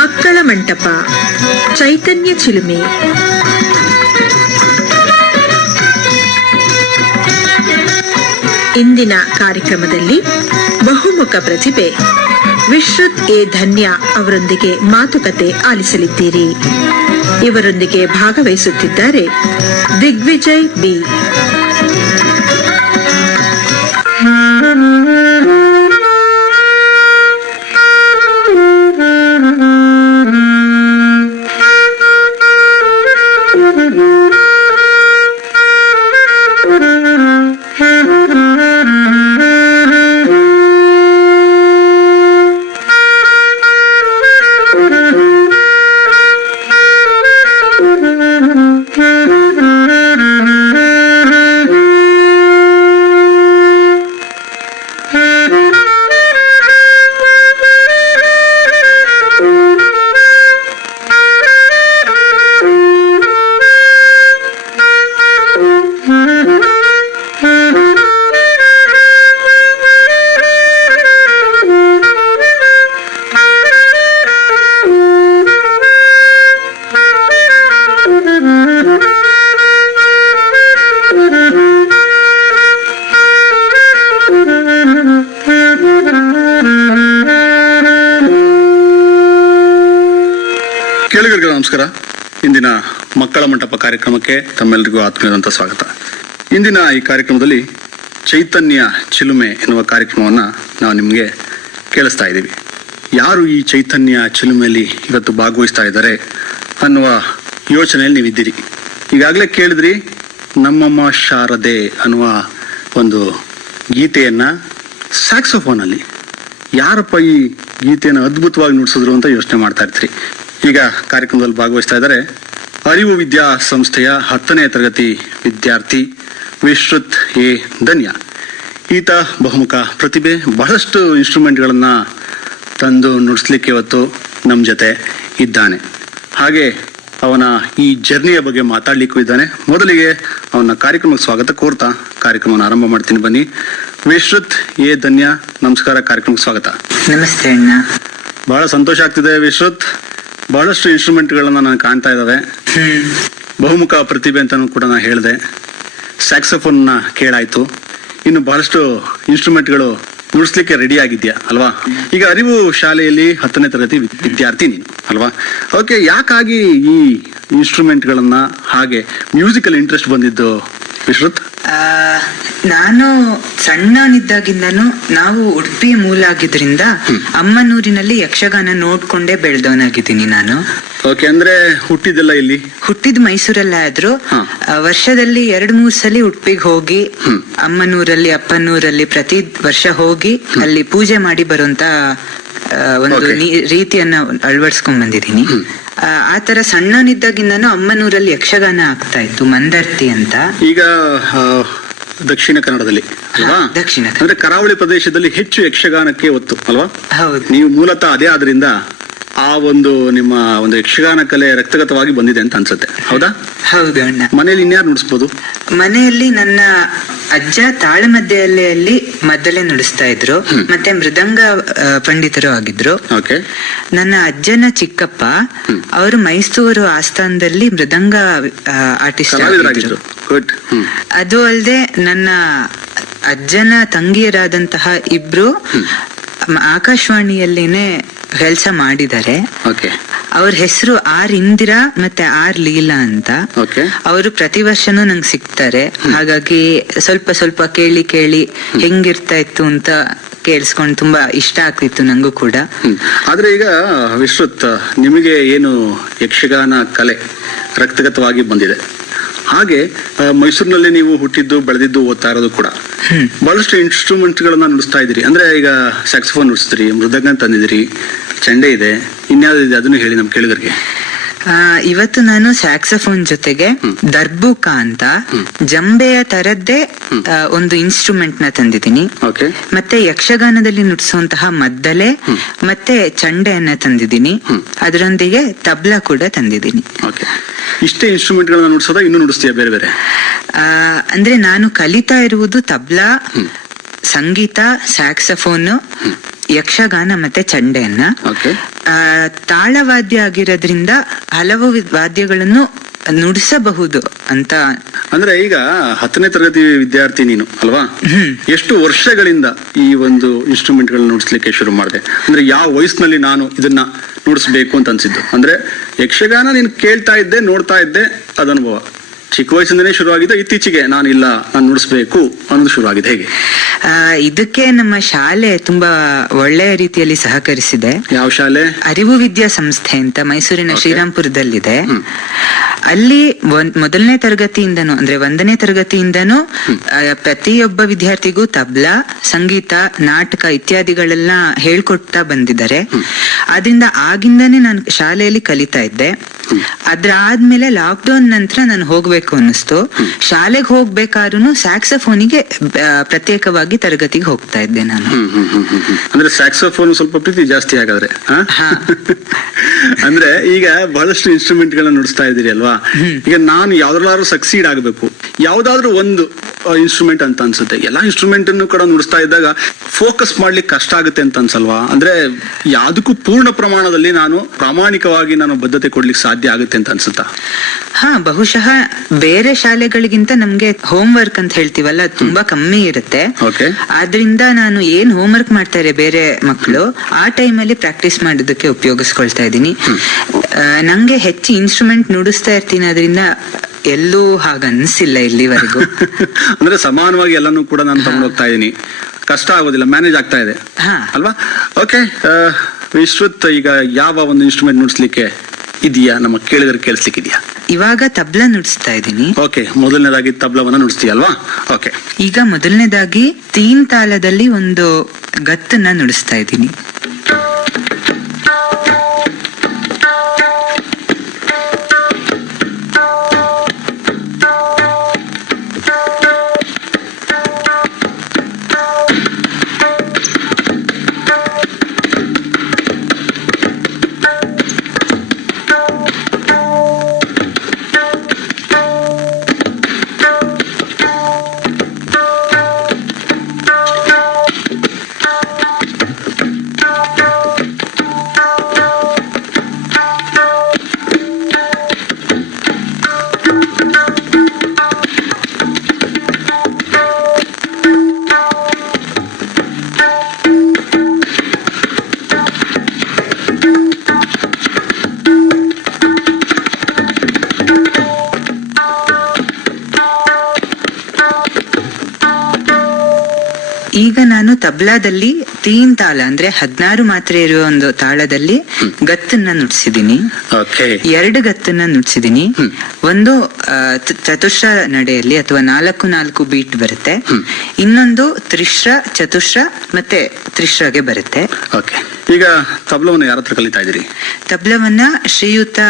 ಮಕ್ಕಳ ಮಂಟಪ ಚೈತನ್ಯ ಚಿಲುಮೆ. ಇಂದಿನ ಕಾರ್ಯಕ್ರಮದಲ್ಲಿ ಬಹುಮುಖ ಪ್ರತಿಭೆ ವಿಶ್ರುತ್ ಎ ಧನ್ಯ ಅವರೊಂದಿಗೆ ಮಾತುಕತೆ ಆಲಿಸಲಿದ್ದೀರಿ. ಇವರೊಂದಿಗೆ ಭಾಗವಹಿಸುತ್ತಿದ್ದಾರೆ ದಿಗ್ವಿಜಯ್ ಬಿ. ಕೇಳುಗರಿಗೆ ನಮಸ್ಕಾರ. ಇಂದಿನ ಮಕ್ಕಳ ಮಂಟಪ ಕಾರ್ಯಕ್ರಮಕ್ಕೆ ತಮ್ಮೆಲ್ಲರಿಗೂ ಆತ್ಮೀಯವಾದಂಥ ಸ್ವಾಗತ. ಇಂದಿನ ಈ ಕಾರ್ಯಕ್ರಮದಲ್ಲಿ ಚೈತನ್ಯ ಚಿಲುಮೆ ಎನ್ನುವ ಕಾರ್ಯಕ್ರಮವನ್ನು ನಾವು ನಿಮಗೆ ಕೇಳಿಸ್ತಾ ಇದ್ದೀವಿ. ಯಾರು ಈ ಚೈತನ್ಯ ಚಿಲುಮೆಯಲ್ಲಿ ಇವತ್ತು ಭಾಗವಹಿಸ್ತಾ ಇದ್ದಾರೆ ಅನ್ನುವ ಯೋಚನೆಯಲ್ಲಿ ನೀವಿದ್ದೀರಿ. ಈಗಾಗಲೇ ಕೇಳಿದ್ರಿ ನಮ್ಮಮ್ಮ ಶಾರದೆ ಅನ್ನುವ ಒಂದು ಗೀತೆಯನ್ನು ಸ್ಯಾಕ್ಸೋಫೋನಲ್ಲಿ ಯಾರಪ್ಪ ಈ ಗೀತೆಯನ್ನು ಅದ್ಭುತವಾಗಿ ನುಡಿಸಿದ್ರು ಅಂತ ಯೋಚನೆ ಮಾಡ್ತಾ ಇರ್ತೀರಿ. ಈಗ ಕಾರ್ಯಕ್ರಮದಲ್ಲಿ ಭಾಗವಹಿಸ್ತಾ ಇದ್ದಾರೆ ಅರಿವು ವಿದ್ಯಾ ಸಂಸ್ಥೆಯ 10ನೇ ತರಗತಿ ವಿದ್ಯಾರ್ಥಿ ವಿಶ್ರುತ್ ಎ ಧನ್ಯ. ಈತ ಬಹುಮುಖ ಪ್ರತಿಭೆ, ಬಹಳಷ್ಟು ಇನ್ಸ್ಟ್ರೂಮೆಂಟ್ಗಳನ್ನು ತಂದು ನುಡಿಸ್ಲಿಕ್ಕೆ ಇವತ್ತು ನಮ್ಮ ಜೊತೆ ಇದ್ದಾನೆ. ಹಾಗೆ ಅವನ ಈ ಜರ್ನಿಯ ಬಗ್ಗೆ ಮಾತಾಡ್ಲಿಕ್ಕೂ ಇದ್ದಾನೆ. ಮೊದಲಿಗೆ ಅವನ ಕಾರ್ಯಕ್ರಮಕ್ಕೆ ಸ್ವಾಗತ ಕೋರ್ತಾ ಕಾರ್ಯಕ್ರಮವನ್ನು ಆರಂಭ ಮಾಡ್ತೀನಿ. ಬನ್ನಿ ವಿಶ್ರುತ್ ಎ ಧನ್ಯ, ನಮಸ್ಕಾರ, ಕಾರ್ಯಕ್ರಮಕ್ಕೆ ಸ್ವಾಗತ. ನಮಸ್ತೆ ಅಣ್ಣ. ಬಹಳ ಸಂತೋಷ ಆಗ್ತಿದೆ ವಿಶ್ರುತ್. ಬಹಳಷ್ಟು ಇನ್ಸ್ಟ್ರೂಮೆಂಟ್ಗಳನ್ನ ನಾನು ಕಾಣ್ತಾ ಇದ್ದಾವೆ. ಬಹುಮುಖ ಪ್ರತಿಭೆ ಅಂತಾನು ಕೂಡ ನಾನು ಹೇಳಿದೆ. ಸ್ಯಾಕ್ಸೋಫೋನ್ನ ಕೇಳಾಯ್ತು, ಇನ್ನು ಬಹಳಷ್ಟು ಇನ್ಸ್ಟ್ರೂಮೆಂಟ್ಗಳು ನುಡಿಸ್ಲಿಕ್ಕೆ ರೆಡಿ ಆಗಿದ್ಯಾ ಅಲ್ವಾ? ಈಗ ಅರಿವು ಶಾಲೆಯಲ್ಲಿ 10ನೇ ತರಗತಿ ವಿದ್ಯಾರ್ಥಿ ನೀನು ಅಲ್ವಾ? ಓಕೆ, ಯಾಕಾಗಿ ಈ ಇನ್ಸ್ಟ್ರೂಮೆಂಟ್ಗಳನ್ನ ಹಾಗೆ ಮ್ಯೂಸಿಕಲ್ ಇಂಟ್ರೆಸ್ಟ್ ಬಂದಿದ್ದು ವಿಶ್ರುತ್? ನಾನು ಸಣ್ಣನಿದ್ದಾಗಿಂದನು ನಾವು ಉಡುಪಿ ಮೂಲ ಆಗಿದ್ರಿಂದ ಅಮ್ಮನೂರಿನಲ್ಲಿ ಯಕ್ಷಗಾನ ನೋಡ್ಕೊಂಡೇ ಬೆಳೆದವನಾಗಿದ್ದೀನಿ ನಾನು. ಓಕೆ, ಅಂದ್ರೆ ಹುಟ್ಟಿದೆಲ್ಲ ಇಲ್ಲಿ? ಹುಟ್ಟಿದ್ ಮೈಸೂರಲ್ಲೇ ಆದ್ರೂ ವರ್ಷದಲ್ಲಿ 2-3 ಸಲ ಉಡುಪಿಗೆ ಹೋಗಿ ಅಮ್ಮನೂರಲ್ಲಿ ಅಪ್ಪನೂರಲ್ಲಿ ಪ್ರತಿ ವರ್ಷ ಹೋಗಿ ಅಲ್ಲಿ ಪೂಜೆ ಮಾಡಿ ಬರುವಂತ ಒಂದು ರೀತಿಯನ್ನ ಅಳವಡಿಸ್ಕೊಂಡ್ ಬಂದಿದ್ದೀನಿ. ಆತರ ಸಣ್ಣನಿದ್ದಾಗಿಂದನು ಅಮ್ಮನೂರಲ್ಲಿ ಯಕ್ಷಗಾನ ಆಗ್ತಾ ಇತ್ತು, ಮಂದರ್ತಿ ಅಂತ. ಈಗ ದಕ್ಷಿಣ ಕನ್ನಡದಲ್ಲಿ ಅಲ್ವಾ? ದಕ್ಷಿಣ ಅಂದ್ರೆ ಕರಾವಳಿ ಪ್ರದೇಶದಲ್ಲಿ ಹೆಚ್ಚು ಯಕ್ಷಗಾನಕ್ಕೆ ಒತ್ತು ಅಲ್ವಾ? ಹೌದು. ನೀವು ಮೂಲತಃ ಅದೇ ಆದ್ರಿಂದ ಆ ಒಂದು ನಿಮ್ಮ ಒಂದು ಯಕ್ಷಗಾನ ಕಲೆ ರಕ್ತಗತವಾಗಿ ಬಂದಿದೆ ಅಂತ ಅನ್ಸುತ್ತೆ, ಹೌದಾ? ಹೌದು ಅಣ್ಣ. ಮನೆಯಲ್ಲಿ ಇನ್ಯಾರು ನುಡಿಸ್ಬೋದು? ಮನೆಯಲ್ಲಿ ನನ್ನ ಅಜ್ಜ ತಾಳಮದ್ದೆಯಲ್ಲಿ ಮೊದಲೇ ನುಡಿಸ್ತಾ ಇದ್ರು, ಮತ್ತೆ ಮೃದಂಗ ಪಂಡಿತರು ಆಗಿದ್ರು. ನನ್ನ ಅಜ್ಜನ ಚಿಕ್ಕಪ್ಪ ಅವರು ಮೈಸೂರು ಆಸ್ಥಾನದಲ್ಲಿ ಮೃದಂಗ ಆರ್ಟಿಸ್ಟ್ ಆಗಿದ್ರು. ಅದು ಅಲ್ಲದೆ ನನ್ನ ಅಜ್ಜನ ತಂಗಿಯರಾದಂತಹ ಇಬ್ರು ಆಕಾಶವಾಣಿಯಲ್ಲಿನೇ ಕೆಲಸ ಮಾಡಿದ್ದಾರೆ. ಅವ್ರ ಹೆಸರು ಆರ್ ಇಂದಿರಾ ಮತ್ತೆ ಆರ್ ಲೀಲಾ ಅಂತ. ಅವರು ಪ್ರತಿ ವರ್ಷನೂ ನಂಗೆ ಸಿಗ್ತಾರೆ. ಹಾಗಾಗಿ ಸ್ವಲ್ಪ ಸ್ವಲ್ಪ ಕೇಳಿ ಹೆಂಗಿರ್ತಾ ಇತ್ತು ಅಂತ ಕೇಳಿಸ್ಕೊಂಡು ತುಂಬಾ ಇಷ್ಟ ಆಗ್ತಿತ್ತು ನಂಗೂ ಕೂಡ. ಆದ್ರೆ ಈಗ ವಿಶ್ರುತ್, ನಿಮಗೆ ಏನು ಯಕ್ಷಗಾನ ಕಲೆ ರಕ್ತಗತವಾಗಿ ಬಂದಿದೆ, ಹಾಗೆ ಮೈಸೂರಿನಲ್ಲಿ ನೀವು ಹುಟ್ಟಿದ್ದು ಬೆಳೆದಿದ್ದು ಓದ್ತಾ ಇರೋದು ಕೂಡ ಬಹಳಷ್ಟು ಇನ್ಸ್ಟ್ರೂಮೆಂಟ್ ಗಳನ್ನ ನುಡಿಸ್ತಾ ಇದ್ದೀರಿ. ಅಂದ್ರೆ ಈಗ ಸ್ಯಾಕ್ಸೋಫೋನ್ ನುಡಿಸ್ತೀರಿ, ಮೃದಂಗ ತಂದಿದ್ದೀರಿ, ಚೆಂಡೆ ಇದೆ, ಇನ್ಯಾವುದಿದೆ ಅದನ್ನು ಹೇಳಿ ನಮ್ ಕೇಳಿದರಿಗೆ. ಇವತ್ತು ನಾನು ಸ್ಯಾಕ್ಸೋಫೋನ್ ಜೊತೆಗೆ ದರ್ಬುಕ ಅಂತ ಜಂಬೆಯ ತರದ್ದೇ ಒಂದು ಇನ್ಸ್ಟ್ರೂಮೆಂಟ್ ನ ತಂದಿದ್ದೀನಿ. ಮತ್ತೆ ಯಕ್ಷಗಾನದಲ್ಲಿ ನುಡಿಸುವಂತಹ ಮದ್ದಲೆ ಮತ್ತೆ ಚಂಡೆಯನ್ನ ತಂದಿದ್ದೀನಿ. ಅದರೊಂದಿಗೆ ತಬ್ಲಾ ಕೂಡ ತಂದಿದ್ದೀನಿ. ಇಷ್ಟೇ ಇನ್ಸ್ಟ್ರೂಮೆಂಟ್ ಗಳನ್ನ ನುಡಿಸೋದಾ ಇನ್ನು ನುಡಿಸ್ತೀಯಾ ಬೇರೆ ಬೇರೆ? ಅಂದ್ರೆ ನಾನು ಕಲಿತಾ ಇರುವುದು ತಬ್ಲಾ, ಸಂಗೀತ, ಸ್ಯಾಕ್ಸಫೋನ್, ಯಕ್ಷಗಾನ ಮತ್ತೆ ಚಂಡೆಯನ್ನ. ಓಕೆ. ತಾಳವಾದ್ಯ ಆಗಿರೋದ್ರಿಂದ ಹಲವು ವಾದ್ಯಗಳನ್ನು ನುಡಿಸಬಹುದು ಅಂತ. ಅಂದ್ರೆ ಈಗ 10ನೇ ತರಗತಿ ವಿದ್ಯಾರ್ಥಿ ನೀನು ಅಲ್ವಾ? ಎಷ್ಟು ವರ್ಷಗಳಿಂದ ಈ ಒಂದು ಇನ್ಸ್ಟ್ರೂಮೆಂಟ್ ಗಳನ್ನ ನುಡಿಸ್ಲಿಕ್ಕೆ ಶುರು ಮಾಡಿದೆ? ಅಂದ್ರೆ ಯಾವ ವಯಸ್ಸಿನಲ್ಲಿ ನಾನು ಇದನ್ನ ನುಡಿಸ್ಬೇಕು ಅಂತ ಅನ್ಸಿದ್ದು? ಅಂದ್ರೆ ಯಕ್ಷಗಾನ ನೀನು ಕೇಳ್ತಾ ಇದ್ದೆ, ನೋಡ್ತಾ ಇದ್ದೆ, ಅದ ಅನುಭವ ಚಿಕ್ಕ ವಯಸ್ಸಿಂದನೇ ಶುರುವಾಗಿದೆ, ಇತ್ತೀಚೆಗೆ ನಾನು ನುಡಿಸ್ಬೇಕು ಅನ್ನೋದು ಶುರುವಾಗಿದೆ, ಹೇಗೆ? ಇದಕ್ಕೆ ನಮ್ಮ ಶಾಲೆ ತುಂಬಾ ಒಳ್ಳೆಯ ರೀತಿಯಲ್ಲಿ ಸಹಕರಿಸಿದೆ. ಯಾವ ಶಾಲೆ? ಅರಿವು ವಿದ್ಯಾ ಸಂಸ್ಥೆ ಅಂತ ಮೈಸೂರಿನ ಶ್ರೀರಾಮ್ಪುರದಲ್ಲಿದೆ. ಅಲ್ಲಿ ಮೊದಲನೇ ತರಗತಿಯಿಂದನೂ ಅಂದ್ರೆ 1ನೇ ತರಗತಿಯಿಂದನೂ ಪ್ರತಿಯೊಬ್ಬ ವಿದ್ಯಾರ್ಥಿಗೂ ತಬ್ಲಾ, ಸಂಗೀತ, ನಾಟಕ ಇತ್ಯಾದಿಗಳೆಲ್ಲ ಹೇಳ್ಕೊಡ್ತಾ ಬಂದಿದ್ದಾರೆ. ಆದ್ರಿಂದ ಆಗಿಂದಾನೇ ನಾನು ಶಾಲೆಯಲ್ಲಿ ಕಲಿತಾ ಇದ್ದೆ. ಅದಾದ್ಮೇಲೆ ಲಾಕ್ಡೌನ್ ನಂತರ ನಾನು ಹೋಗ್ಬೇಕು ಅನ್ನಿಸ್ತು. ಶಾಲೆಗೆ ಹೋಗ್ಬೇಕಾದ್ರೂ ಸ್ಯಾಕ್ಸಫೋನಿಗೆ ಪ್ರತ್ಯೇಕವಾಗಿ ತರಗತಿಗೆ ಹೋಗ್ತಾ ಇದ್ದೆ ನಾನು. ಅಂದ್ರೆ ಸ್ಯಾಕ್ಸೋಫೋನ್ ಸ್ವಲ್ಪ ಪ್ರೀತಿ ಜಾಸ್ತಿ ಹಾಗಾದ್ರೆ. ಅಂದ್ರೆ ಈಗ ಬಹಳಷ್ಟು ಇನ್ಸ್ಟ್ರೂಮೆಂಟ್ ಗಳನ್ನ ನುಡಿಸ್ತಾ ಇದ್ದೀರಿ ಅಲ್ವಾ? ಈಗ ನಾನು ಯಾವ್ದಾದ್ರು ಸಕ್ಸೀಡ್ ಆಗಬೇಕು, ಯಾವ್ದಾದ್ರು ಒಂದು ಇನ್ಸ್ಟ್ರೂಮೆಂಟ್ ಅಂತ ಅನ್ಸುತ್ತೆ. ಎಲ್ಲಾ ಇನ್ಸ್ಟ್ರೂಮೆಂಟ್ ಅನ್ನು ಕೂಡ ನುಡಿಸ್ತಾ ಇದ್ದಾಗ ಫೋಕಸ್ ಮಾಡ್ಲಿಕ್ಕೆ ಕಷ್ಟ ಆಗುತ್ತೆ ಅಂತ ಅನ್ಸಲ್ವಾ? ಅಂದ್ರೆ ಯಾವ್ದಕ್ಕೂ ಪೂರ್ಣ ಪ್ರಮಾಣದಲ್ಲಿ ನಾನು ಪ್ರಾಮಾಣಿಕವಾಗಿ ನಾನು ಬದ್ಧತೆ ಕೊಡ್ಲಿಕ್ಕೆ ಸಾಧ್ಯ ಆಗುತ್ತೆ ಅಂತ ಅನ್ಸುತ್ತಾ? ಬಹುಶಃ ಬೇರೆ ಶಾಲೆಗಳಿಗಿಂತ ನಮ್ಗೆ ಹೋಮ್ ವರ್ಕ್ ಅಂತ ಹೇಳ್ತೀವಲ್ಲ, ತುಂಬಾ ಕಮ್ಮಿ ಇರುತ್ತೆ. ಆದ್ರಿಂದ ನಾನು ಏನ್ ಹೋಮ್ ವರ್ಕ್ ಮಾಡ್ತಾರೆ ಬೇರೆ ಮಕ್ಕಳು, ಆ ಟೈಮಲ್ಲಿ ಪ್ರಾಕ್ಟೀಸ್ ಮಾಡೋದಕ್ಕೆ ಉಪಯೋಗಿಸ್ಕೊಳ್ತಾ ಇದ್ದೀನಿ. ನಂಗೆ ಹೆಚ್ಚು ಇನ್ಸ್ಟ್ರೂಮೆಂಟ್ ನುಡಿಸ್ತಾ ಇರ್ತೀನಿ, ಅದರಿಂದ ಎಲ್ಲೂ ಹಾಗನ್ಸಿಲ್ಲ ಇಲ್ಲಿವರೆಗೂ. ಅಂದ್ರೆ ಸಮಾನವಾಗಿ ಎಲ್ಲಾನು ಕೂಡ ನಾನು ತಗೊಂಡು ಹೋಗ್ತಾ ಇದ್ದೀನಿ, ಕಷ್ಟ ಆಗೋದಿಲ್ಲ, ಮ್ಯಾನೇಜ್ ಆಗ್ತಾ ಇದೆ ಅಲ್ವಾ? ಓಕೆ ವಿಶ್ರುತ್, ಈಗ ಯಾವ ಒಂದು ಇನ್ಸ್ಟ್ರೂಮೆಂಟ್ ನುಡಿಸ್ಲಿಕ್ಕೆ ಇದೆಯಾ? ನಮ್ಮ ಕೇಳಿಸ್ಲಿಕ್ಕೆ ಇದೆಯಾ? ಇವಾಗ ತಬ್ಲಾ ನುಡಿಸ್ತಾ ಇದ್ದೀನಿ. ಓಕೆ, ಮೊದಲನೇದಾಗಿ ತಬ್ಲಾವನ್ನ ನುಡಿಸ್ತೀಯ ಅಲ್ವಾ? ಓಕೆ. ಈಗ ಮೊದಲನೇದಾಗಿ 3 ತಾಳದಲ್ಲಿ ಒಂದು ಗತ್ತನ್ನ ನುಡಿಸ್ತಾ ಇದ್ದೀನಿ. ಈಗ ನಾನು ತಬ್ಲಾದಲ್ಲಿ 3 ತಾಳ ಅಂದ್ರೆ 16 ಮಾತ್ರೆ ಇರುವ ಒಂದು ತಾಳದಲ್ಲಿ ಗತ್ತನ್ನ ನುಡಿಸಿದೀನಿ. 2 ಗತ್ತನ್ನ ನುಡಿಸಿದೀನಿ. ಒಂದು ಚತುಶ್ರ ನಡೆಯಲ್ಲಿ ಅಥವಾ 4/4 ಬೀಟ್ ಬರುತ್ತೆ. ಇನ್ನೊಂದು ತ್ರಿಶ್ರ, ಚತುಶ್ರ ಮತ್ತೆ ತ್ರಿಶ್ರಗೆ ಬರುತ್ತೆ. ಈಗ ತಬ್ಲವನ್ನ ಯಾರ ಹತ್ರ ಕಲಿತಾ ಇದ್ದೀರಿ? ತಬ್ಲವನ್ನ ಶ್ರೀಯುತ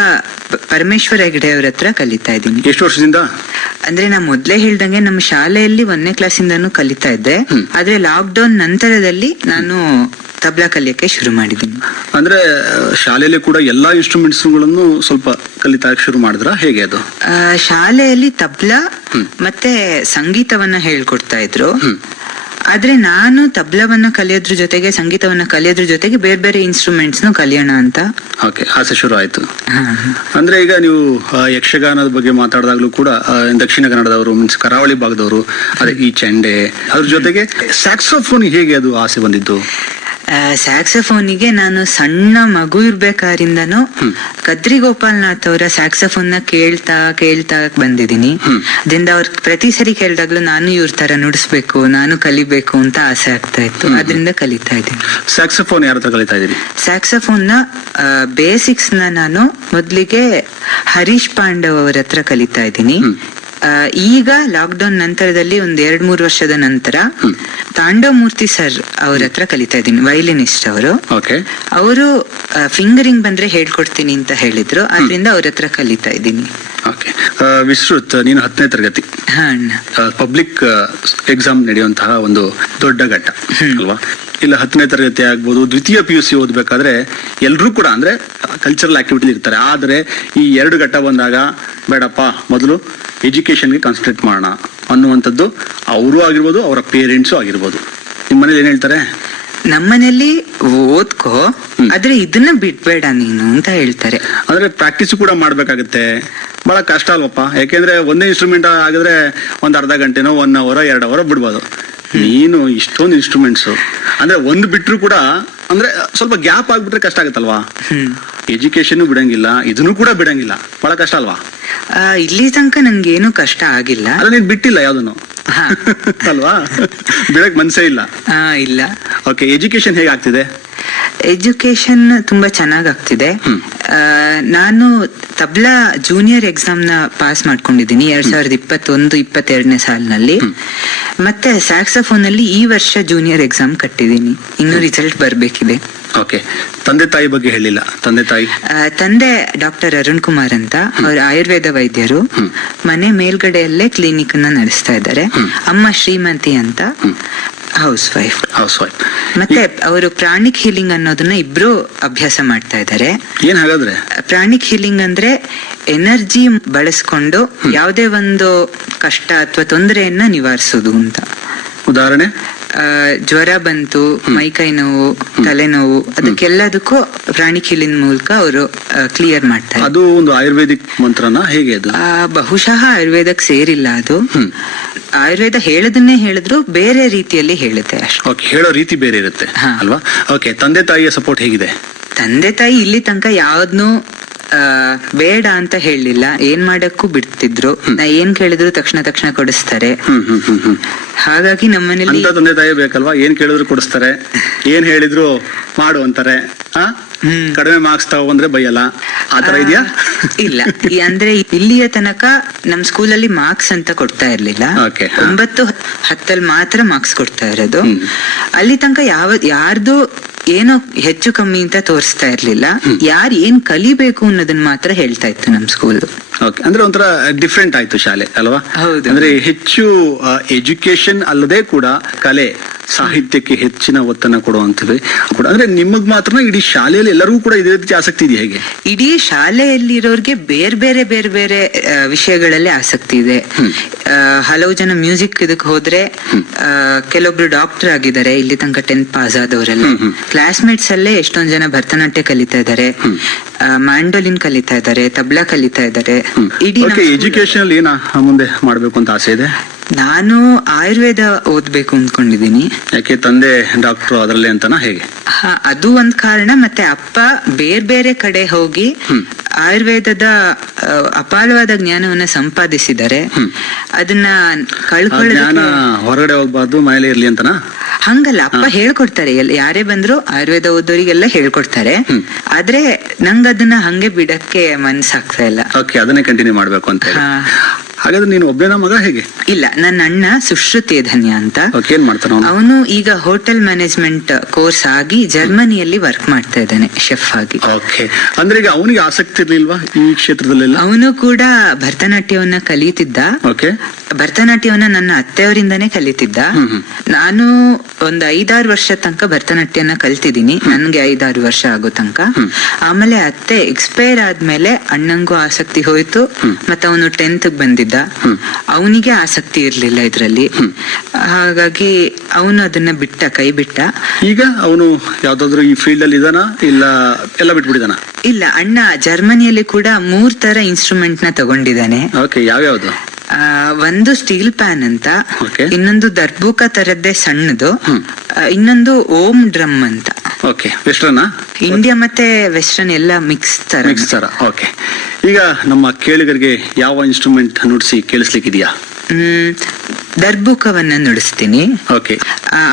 ಪರಮೇಶ್ವರ ಹೆಗಡೆ ಅವ್ರ ಹತ್ರ ಕಲಿತಾ ಇದ್ದೀನಿ. ಎಷ್ಟು ವರ್ಷದಿಂದ? ಅಂದ್ರೆ ನಾ ಮೊದ್ಲೇ ಹೇಳ್ದಂಗೆ ನಮ್ಮ ಶಾಲೆಯಲ್ಲಿ 1ನೇ ಕ್ಲಾಸಿಂದಾನು ಕಲಿತಾ ಇದ್ದೆ. ಆದ್ರೆ ಲಾಕ್ಡೌನ್ ನಂತರದಲ್ಲಿ ನಾನು ತಬ್ಲಾ ಕಲಿಯಕ್ಕೆ ಶುರು ಮಾಡಿದ್ದೀನಿ. ಅಂದ್ರೆ ಶಾಲೆಯಲ್ಲಿ ಕೂಡ ಎಲ್ಲಾ ಇನ್ಸ್ಟ್ರೂಮೆಂಟ್ಸ್ ಗಳನ್ನು ಸ್ವಲ್ಪ ಕಲಿತಾ ಶುರು ಮಾಡಿದ್ರ, ಹೇಗೆ ಅದು? ಶಾಲೆಯಲ್ಲಿ ತಬ್ಲಾ ಮತ್ತೆ ಸಂಗೀತವನ್ನ ಹೇಳ್ಕೊಡ್ತಾ ಇದ್ರು. ಆದ್ರೆ ನಾನು ತಬ್ಲವನ್ನ ಕಲಿಯೋದ್ರ ಜೊತೆಗೆ ಸಂಗೀತವನ್ನ ಕಲಿಯೋದ್ರ ಜೊತೆಗೆ ಬೇರೆ ಬೇರೆ ಇನ್ಸ್ಟ್ರೂಮೆಂಟ್ಸ್ ಕಲಿಯೋಣ ಅಂತ ಆಸೆ ಶುರು ಆಯ್ತು. ಅಂದ್ರೆ ಈಗ ನೀವು ಯಕ್ಷಗಾನದ ಬಗ್ಗೆ ಮಾತಾಡಿದಾಗ್ಲೂ ಕೂಡ ದಕ್ಷಿಣ ಕನ್ನಡದವರು, ಮೀನ್ಸ್ ಕರಾವಳಿ ಭಾಗದವರು, ಅದೇ ಈ ಚೆಂಡೆ, ಅದ್ರ ಜೊತೆಗೆ ಸ್ಯಾಕ್ಸೋಫೋನ್ ಹೇಗೆ ಅದು ಆಸೆ ಬಂದಿದ್ದು? ಸ್ಯಾಕ್ಸಫೋನಿಗೆ ನಾನು ಸಣ್ಣ ಮಗು ಇರ್ಬೇಕಾರಿಂದನು ಕದ್ರಿ ಗೋಪಾಲ್ನಾಥ್ ಅವರ ಸ್ಯಾಕ್ಸಫೋನ್ ನ ಕೇಳ್ತಾ ಬಂದಿದ್ದೀನಿ. ಅದರಿಂದ ಅವ್ರ ಪ್ರತಿ ಸರಿ ಕೇಳಿದಾಗ್ಲೂ ನಾನು ಇವ್ರ ತರ ನುಡಿಸ್ಬೇಕು, ನಾನು ಕಲಿಬೇಕು ಅಂತ ಆಸೆ ಆಗ್ತಾ ಇತ್ತು. ಅದರಿಂದ ಕಲಿತಾ ಇದ್ದೀನಿ. ಸ್ಯಾಕ್ಸಫೋನ್ ಯಾರ ಹತ್ರ ಕಲಿತಾ ಇದ್ದೀನಿ? ಸ್ಯಾಕ್ಸಫೋನ್ ನ ಬೇಸಿಕ್ಸ್ ನ ನಾನು ಮೊದ್ಲಿಗೆ ಹರೀಶ್ ಪಾಂಡವ್ ಅವರ ಹತ್ರ ಕಲಿತಾ ಇದ್ದೀನಿ. ಈಗ ಲಾಕ್ಡೌನ್ ನಂತರದಲ್ಲಿ ಒಂದ್ 2-3 ವರ್ಷದ ನಂತರ ತಾಂಡವ್ ಮೂರ್ತಿ ಸರ್ ಅವ್ರ ಹತ್ರ ಕಲಿತಾ ಇದ್ದೀನಿ. ವೈಲಿನಿಸ್ಟ್ ಅವರು. ಅವರು ಫಿಂಗರಿಂಗ್ ಬಂದ್ರೆ ಹೇಳ್ಕೊಡ್ತೀನಿ ಅಂತ ಹೇಳಿದ್ರು. ಅದರಿಂದ ಅವ್ರ ಹತ್ರ ಕಲಿತಾ ಇದ್ದೀನಿ. ವಿಶ್ರುತ್, ನೀನು 10ನೇ ತರಗತಿ, ಪಬ್ಲಿಕ್ ಎಕ್ಸಾಮ್ ನಡೆಯುವಂತಹ ಒಂದು ದೊಡ್ಡ ಘಟ್ಟ ಅಲ್ವಾ? ಇಲ್ಲ 10ನೇ ತರಗತಿ ಆಗ್ಬೋದು, ದ್ವಿತೀಯ PUC ಓದ್ಬೇಕಾದ್ರೆ ಎಲ್ರೂ ಕೂಡ ಅಂದ್ರೆ ಕಲ್ಚರಲ್ ಆಕ್ಟಿವಿಟಿ ಇರ್ತಾರೆ. ಆದ್ರೆ ಈ 2 ಘಟ್ಟ ಬಂದಾಗ ಬೇಡಪ್ಪ, ಮೊದಲು ಎಜುಕೇಶನ್ಗೆ ಕಾನ್ಸಂಟ್ರೇಟ್ ಮಾಡೋಣ ಅನ್ನುವಂಥದ್ದು ಅವರು ಆಗಿರ್ಬೋದು, ಅವರ ಪೇರೆಂಟ್ಸು ಆಗಿರ್ಬೋದು. ನಿಮ್ಮ ಮನೇಲಿ ಏನ್ ಹೇಳ್ತಾರೆ? ನಮ್ಮನೇಲಿ ಓದ್ಕೋ, ಆದ್ರೆ ಇದನ್ನ ಬಿಡ್ಬೇಡ ನೀನು ಅಂತ ಹೇಳ್ತಾರೆ. ಅಂದ್ರೆ ಪ್ರಾಕ್ಟೀಸ್ ಕೂಡ ಮಾಡ್ಬೇಕಾಗತ್ತೆ, ಬಹಳ ಕಷ್ಟ ಅಲ್ವಪ್ಪ. ಯಾಕೆಂದ್ರೆ ಒಂದೇ ಇನ್ಸ್ಟ್ರೂಮೆಂಟ್ ಆಗಿದ್ರೆ ಒಂದ್ ಅರ್ಧ ಗಂಟೆನೋ 1 hour 2 hour ಬಿಡ್ಬೋದು. ನೀನು ಇಷ್ಟೊಂದು ಇನ್ಸ್ಟ್ರೂಮೆಂಟ್ಸ್ ಅಂದ್ರೆ ಒಂದು ಬಿಟ್ರು ಕೂಡ ಅಂದ್ರೆ ಸ್ವಲ್ಪ ಗ್ಯಾಪ್ ಆಗ್ಬಿಟ್ರೆ ಕಷ್ಟ ಆಗತ್ತಲ್ವಾ? ಎಜುಕೇಶನ್ ಬಿಡಂಗಿಲ್ಲ, ಇದನ್ನು ಕೂಡ ಬಿಡಂಗಿಲ್ಲ, ಬಹಳ ಕಷ್ಟ ಅಲ್ವಾ? ಇಲ್ಲಿ ತನಕ ನನ್ಗೇನು ಕಷ್ಟ ಆಗಿಲ್ಲ. ಅಲ್ಲ, ನೀನ್ ಬಿಟ್ಟಿಲ್ಲ ಯಾವ್ದನ್ನು ಅಲ್ವಾ? ಬಿಡಕ್ ಮನ್ಸೇ ಇಲ್ಲ. ಇಲ್ಲ. Okay, education ಹೇಗಾಗ್ತಿದೆ? ಎಜುಕೇಶನ್ ತುಂಬಾ ಚೆನ್ನಾಗ್ ಆಗ್ತಿದೆ. ನಾನು ತಬ್ಲಾ ಜೂನಿಯರ್ ಎಕ್ಸಾಮ್ ನ ಪಾಸ್ ಮಾಡ್ಕೊಂಡಿದ್ದೀನಿ 2021-22ನೇ ಸಾಲಿನಲ್ಲಿ. ಮತ್ತೆ ಸ್ಯಾಕ್ಸಫೋನ್ ಅಲ್ಲಿ ಈ ವರ್ಷ ಜೂನಿಯರ್ ಎಕ್ಸಾಮ್ ಕಟ್ಟಿದ್ದೀನಿ, ಇನ್ನು ರಿಸಲ್ಟ್ ಬರ್ಬೇಕಿದೆ. ಓಕೆ, ತಂದೆ ತಾಯಿ ಬಗ್ಗೆ ಹೇಳಿಲ್ಲ. ತಂದೆ ಡಾಕ್ಟರ್ ಅರುಣ್ ಕುಮಾರ್ ಅಂತ, ಅವ್ರ ಆಯುರ್ವೇದ ವೈದ್ಯರು. ಮನೆ ಮೇಲ್ಗಡೆಯಲ್ಲೇ ಕ್ಲಿನಿಕ್ ನ ನಡೆಸ್ತಾ ಇದ್ದಾರೆ. ಅಮ್ಮ ಶ್ರೀಮಂತಿ ಅಂತ, ಹೌಸ್ ವೈಫ್. ಮತ್ತೆ ಅವರು ಪ್ರಾಣಿಕ್ ಹೀಲಿಂಗ್ ಅನ್ನೋದನ್ನ ಇಬ್ರು ಅಭ್ಯಾಸ ಮಾಡ್ತಾ ಇದ್ದಾರೆ. ಏನ್ ಹಾಗಾದ್ರೆ? ಪ್ರಾಣಿಕ್ ಹೀಲಿಂಗ್ ಅಂದ್ರೆ ಎನರ್ಜಿ ಬಳಸ್ಕೊಂಡು ಯಾವುದೇ ಒಂದು ಕಷ್ಟ ಅಥವಾ ತೊಂದರೆಯನ್ನ ನಿವಾರಿಸೋದು ಅಂತ. ಉದಾಹರಣೆ? ಜ್ವರ ಬಂತು, ಮೈಕೈ ನೋವು, ತಲೆನೋವು, ಅದಕ್ಕೆಲ್ಲದಕ್ಕೂ ಪ್ರಾಣಿಕ್ ಹೀಲಿಂಗ್ ಮೂಲಕ ಅವರು ಕ್ಲಿಯರ್ ಮಾಡ್ತಾರೆ. ಅದು ಒಂದು ಆಯುರ್ವೇದಿಕ್ ಮಂತ್ರನ? ಹೇಗೆ ಅದು? ಬಹುಶಃ ಆಯುರ್ವೇದಕ್ಕೆ ಸೇರಿಲ್ಲ ಅದು. ಆಯುರ್ವೇದ ಹೇಳದನ್ನೇ ಹೇಳಿದ್ರು ಬೇರೆ ರೀತಿಯಲ್ಲಿ ಹೇಳುತ್ತೆ ಅಷ್ಟೇ. ಹೇಳೋ ರೀತಿ ಬೇರೆ ಇರುತ್ತೆ ಅಲ್ವಾ? ಓಕೆ, ತಂದೆ ತಾಯಿಯ ಸಪೋರ್ಟ್ ಹೇಗಿದೆ? ತಂದೆ ತಾಯಿ ಇಲ್ಲಿ ತನಕ ಯಾವ್ದನ್ನು ಬೇಡ ಅಂತ ಹೇಳಲಿಲ್ಲ, ಏನ್ ಮಾಡಕ್ಕೂ ಬಿಡ್ತಿದ್ರು. ನಾ ಏನ್ ಕೇಳಿದ್ರು ತಕ್ಷಣ ಕೊಡಿಸ್ತಾರೆ. ಹಾಗಾಗಿ ನಮ್ಮನೇಲಿ ತಂದೆ ತಾಯಿ ಬೇಕಲ್ವಾ? ಏನ್ ಕೇಳಿದ್ರು ಕೊಡಿಸ್ತಾರೆ, ಏನ್ ಹೇಳಿದ್ರು ಮಾಡು ಅಂತಾರೆ. ಕಡಿಮೆ ಮಾರ್ಕ್ಸ್ ತಗೊಂಡ್ರೆ ಬೈಯಲ್ಲ, ಆತರ ಇದೆಯಾ? ಇಲ್ಲ, ಅಂದ್ರೆ ಇಲ್ಲಿಯ ತನಕ ನಮ್ ಸ್ಕೂಲಲ್ಲಿ ಮಾರ್ಕ್ಸ್ ಅಂತ ಕೊಡ್ತಾ ಇರ್ಲಿಲ್ಲ. 9, 10 ಮಾತ್ರ ಮಾರ್ಕ್ಸ್ ಕೊಡ್ತಾ ಇರೋದು. ಅಲ್ಲಿ ತನಕ ಯಾರ್ದು ಏನೋ ಹೆಚ್ಚು ಕಮ್ಮಿ ಅಂತ ತೋರಿಸ್ತಾ ಇರ್ಲಿಲ್ಲ. ಯಾರು ಏನ್ ಕಲಿಬೇಕು ಅನ್ನೋದನ್ನ ಮಾತ್ರ ಹೇಳ್ತಾ ಇತ್ತು ನಮ್ ಸ್ಕೂಲ್. ಅಂದ್ರೆ ಒಂಥರ ಡಿಫ್ರೆಂಟ್ ಆಯ್ತು ಶಾಲೆ ಅಲ್ವಾ? ಹೌದು. ಅಂದ್ರೆ ಹೆಚ್ಚು ಎಜುಕೇಶನ್ ಅಲ್ಲದೆ ಕೂಡ ಕಲೆ ಸಾಹಿತ್ಯಕ್ಕೆ ಹೆಚ್ಚಿನ ಒತ್ತನ್ನ ಕೊಡುವಂತದ್ದು ಕೂಡ. ಅಂದ್ರೆ ನಿಮಗ್ ಮಾತ್ರ ಇಡೀ ಶಾಲೆಯಲ್ಲಿ ಎಲ್ಲರಿಗೂ ಕೂಡ ಇದೇ ರೀತಿ ಆಸಕ್ತಿ ಇದೆ ಹೇಗೆ? ಇಡೀ ಶಾಲೆಯಲ್ಲಿರೋರ್ಗೆ ಬೇರೆ ಬೇರೆ ವಿಷಯಗಳಲ್ಲಿ ಆಸಕ್ತಿ ಇದೆ. ಹಲವು ಜನ ಮ್ಯೂಸಿಕ್ ಇದಕ್ಕೆ ಹೋದ್ರೆ, ಕೆಲವೊಬ್ರು ಡಾಕ್ಟರ್ ಆಗಿದ್ದಾರೆ ಇಲ್ಲಿ ತನಕ 10th ಪಾಸ್ ಆದವರೆಲ್ಲ. ಕ್ಲಾಸ್ಮೇಟ್ಸ್ ಅಲ್ಲೇ ಎಷ್ಟೊಂದ್ ಜನ ಭರತನಾಟ್ಯ ಕಲಿತಾ ಇದ್ದಾರೆ, ಮ್ಯಾಂಡೋಲಿನ್ ಕಲಿತಾ ಇದ್ದಾರೆ, ತಬ್ಲಾ ಕಲಿತಾ ಇದ್ದಾರೆ. ಇಡೀ ಎಜುಕೇಶನ್ ಏನ ಮುಂದೆ ಮಾಡ್ಬೇಕು ಅಂತ ಆಸೆ ಇದೆ? ನಾನು ಆಯುರ್ವೇದ ಓದ್ಬೇಕು ಅಂದ್ಕೊಂಡಿದ್ದೀನಿ. ಯಾಕೆ? ತಂದೆ ಡಾಕ್ಟರ್ ಅದರಲ್ಲೇ ಅಂತನಾ ಹೇಗೆ? ಅದು ಒಂದ್ ಕಾರಣ. ಮತ್ತೆ ಅಪ್ಪ ಬೇರೆ ಕಡೆ ಹೋಗಿ ಆಯುರ್ವೇದದ ಅಪಾರವಾದ ಜ್ಞಾನವನ್ನ ಸಂಪಾದಿಸಿದ್ದಾರೆ. ಅದನ್ನ ಕಳ್ಕೊಳ್ಳೋದಕ್ಕೆ ಹೊರಗಡೆ ಹೋಗ್ಬಾರ್ದು, ಮನೇಲಿ ಇರ್ಲಿ ಅಂತನಾ? ಹಂಗಲ್ಲ, ಅಪ್ಪ ಹೇಳ್ಕೊಡ್ತಾರೆ. ಯಾರೇ ಬಂದ್ರು ಆಯುರ್ವೇದ ಓದೋರಿಗೆಲ್ಲ ಹೇಳ್ಕೊಡ್ತಾರೆ. ಆದ್ರೆ ನಂಗ್ ಅದನ್ನ ಹಂಗೆ ಬಿಡಕ್ಕೆ ಮನ್ಸಾಗ್ತಾ ಇಲ್ಲ. ಓಕೆ, ಅದನ್ನೇ ಕಂಟಿನ್ಯೂ ಮಾಡ್ಬೇಕು ಅಂತ. ಹಾಗಾದ್ರೆ ನೀನು ಒಬ್ಬನ ಮಗ ಹೇಗೆ? ಇಲ್ಲ, ನನ್ನ ಅಣ್ಣ ಸುಶ್ರುತಿ ಧನ್ಯ ಅಂತ. ಏನ್ ಮಾಡ್ತಾನ ಅವನು? ಈಗ ಹೋಟೆಲ್ ಮ್ಯಾನೇಜ್ಮೆಂಟ್ ಕೋರ್ಸ್ ಆಗಿ ಜರ್ಮನಿಯಲ್ಲಿ ವರ್ಕ್ ಮಾಡ್ತಾ ಇದ್ದಾನೆ, ಶೆಫ್ ಆಗಿ. ಓಕೆ, ಅಂದ್ರೆ ಈಗ ಅವನಿಗೆ ಆಸಕ್ತಿ ಇರ್ಲಿಲ್ವಾ ಈ ಕ್ಷೇತ್ರದಲ್ಲೆಲ್ಲ? ಅವನು ಕೂಡ ಭರತನಾಟ್ಯವನ್ನ ಕಲಿತಿದ್ದ. ಓಕೆ, ಭರತನಾಟ್ಯವನ್ನ ನನ್ನ ಅತ್ತೆಯವರಿಂದಾನೇ ಕಲಿತಿದ್ದ. ನಾನು ಒಂದು 5-6 ವರ್ಷ ತನಕ ಭರತನಾಟ್ಯನ ಕಲ್ತಿದ್ದೀನಿ, ನನ್ಗೆ 5-6 ವರ್ಷ ಆಗೋ ತನಕ. ಆಮೇಲೆ ಅತ್ತೆ ಎಕ್ಸ್ಪೈರ್ ಆದ್ಮೇಲೆ ಅಣ್ಣಂಗೂ ಆಸಕ್ತಿ ಹೋಯ್ತು. ಮತ್ತೆ ಅವನು 10th ಬಂದಿದ್ದ, ಅವನಿಗೆ ಆಸಕ್ತಿ ಇರ್ಲಿಲ್ಲ ಇದ್ರಲ್ಲಿ. ಹಾಗಾಗಿ ಅವನು ಅದನ್ನ ಕೈ ಬಿಟ್ಟ. ಈಗ ಅವನು ಯಾವ್ದಾದ್ರು ಈ ಫೀಲ್ಡ್ ಅಲ್ಲಿ ಇದಾನ ಇಲ್ಲ ಎಲ್ಲ ಬಿಟ್ಬಿಟ್ಟಿದಾನ? ಇಲ್ಲ, ಅಣ್ಣ ಜರ್ಮನಿಯಲ್ಲಿ ಕೂಡ 3 ತರ ಇನ್ಸ್ಟ್ರೂಮೆಂಟ್ ನ ತಗೊಂಡಿದ್ದಾನೆ. ಓಕೆ, ಯಾವ್ಯಾವ್ದು? ಒಂದು ಸ್ಟೀಲ್ ಪ್ಯಾನ್ ಅಂತ, ಇನ್ನೊಂದು ದರ್ಬೂಕ ತರದ್ದೇ ಸಣ್ಣದು, ಇನ್ನೊಂದು ಓಂ ಡ್ರಮ್ ಅಂತ. Okay, western? ಇಂಡಿಯಾ ಮತ್ತೆ ವೆಸ್ಟರ್ನ್ ಎಲ್ಲ ಮಿಕ್ಸ್ ತರ. ಓಕೆ, ಈಗ ನಮ್ಮ ಕೇಳಿಗರಿಗೆ ಯಾವ ಇನ್ಸ್ಟ್ರೂಮೆಂಟ್ ನುಡಿಸಿ ಕೇಳಿಸ್ಲಿಕ್ಕಿದೆಯಾ? ದರ್ಬೂಕವನ್ನ ನುಡಿಸ್ತೀನಿ. ಓಕೆ,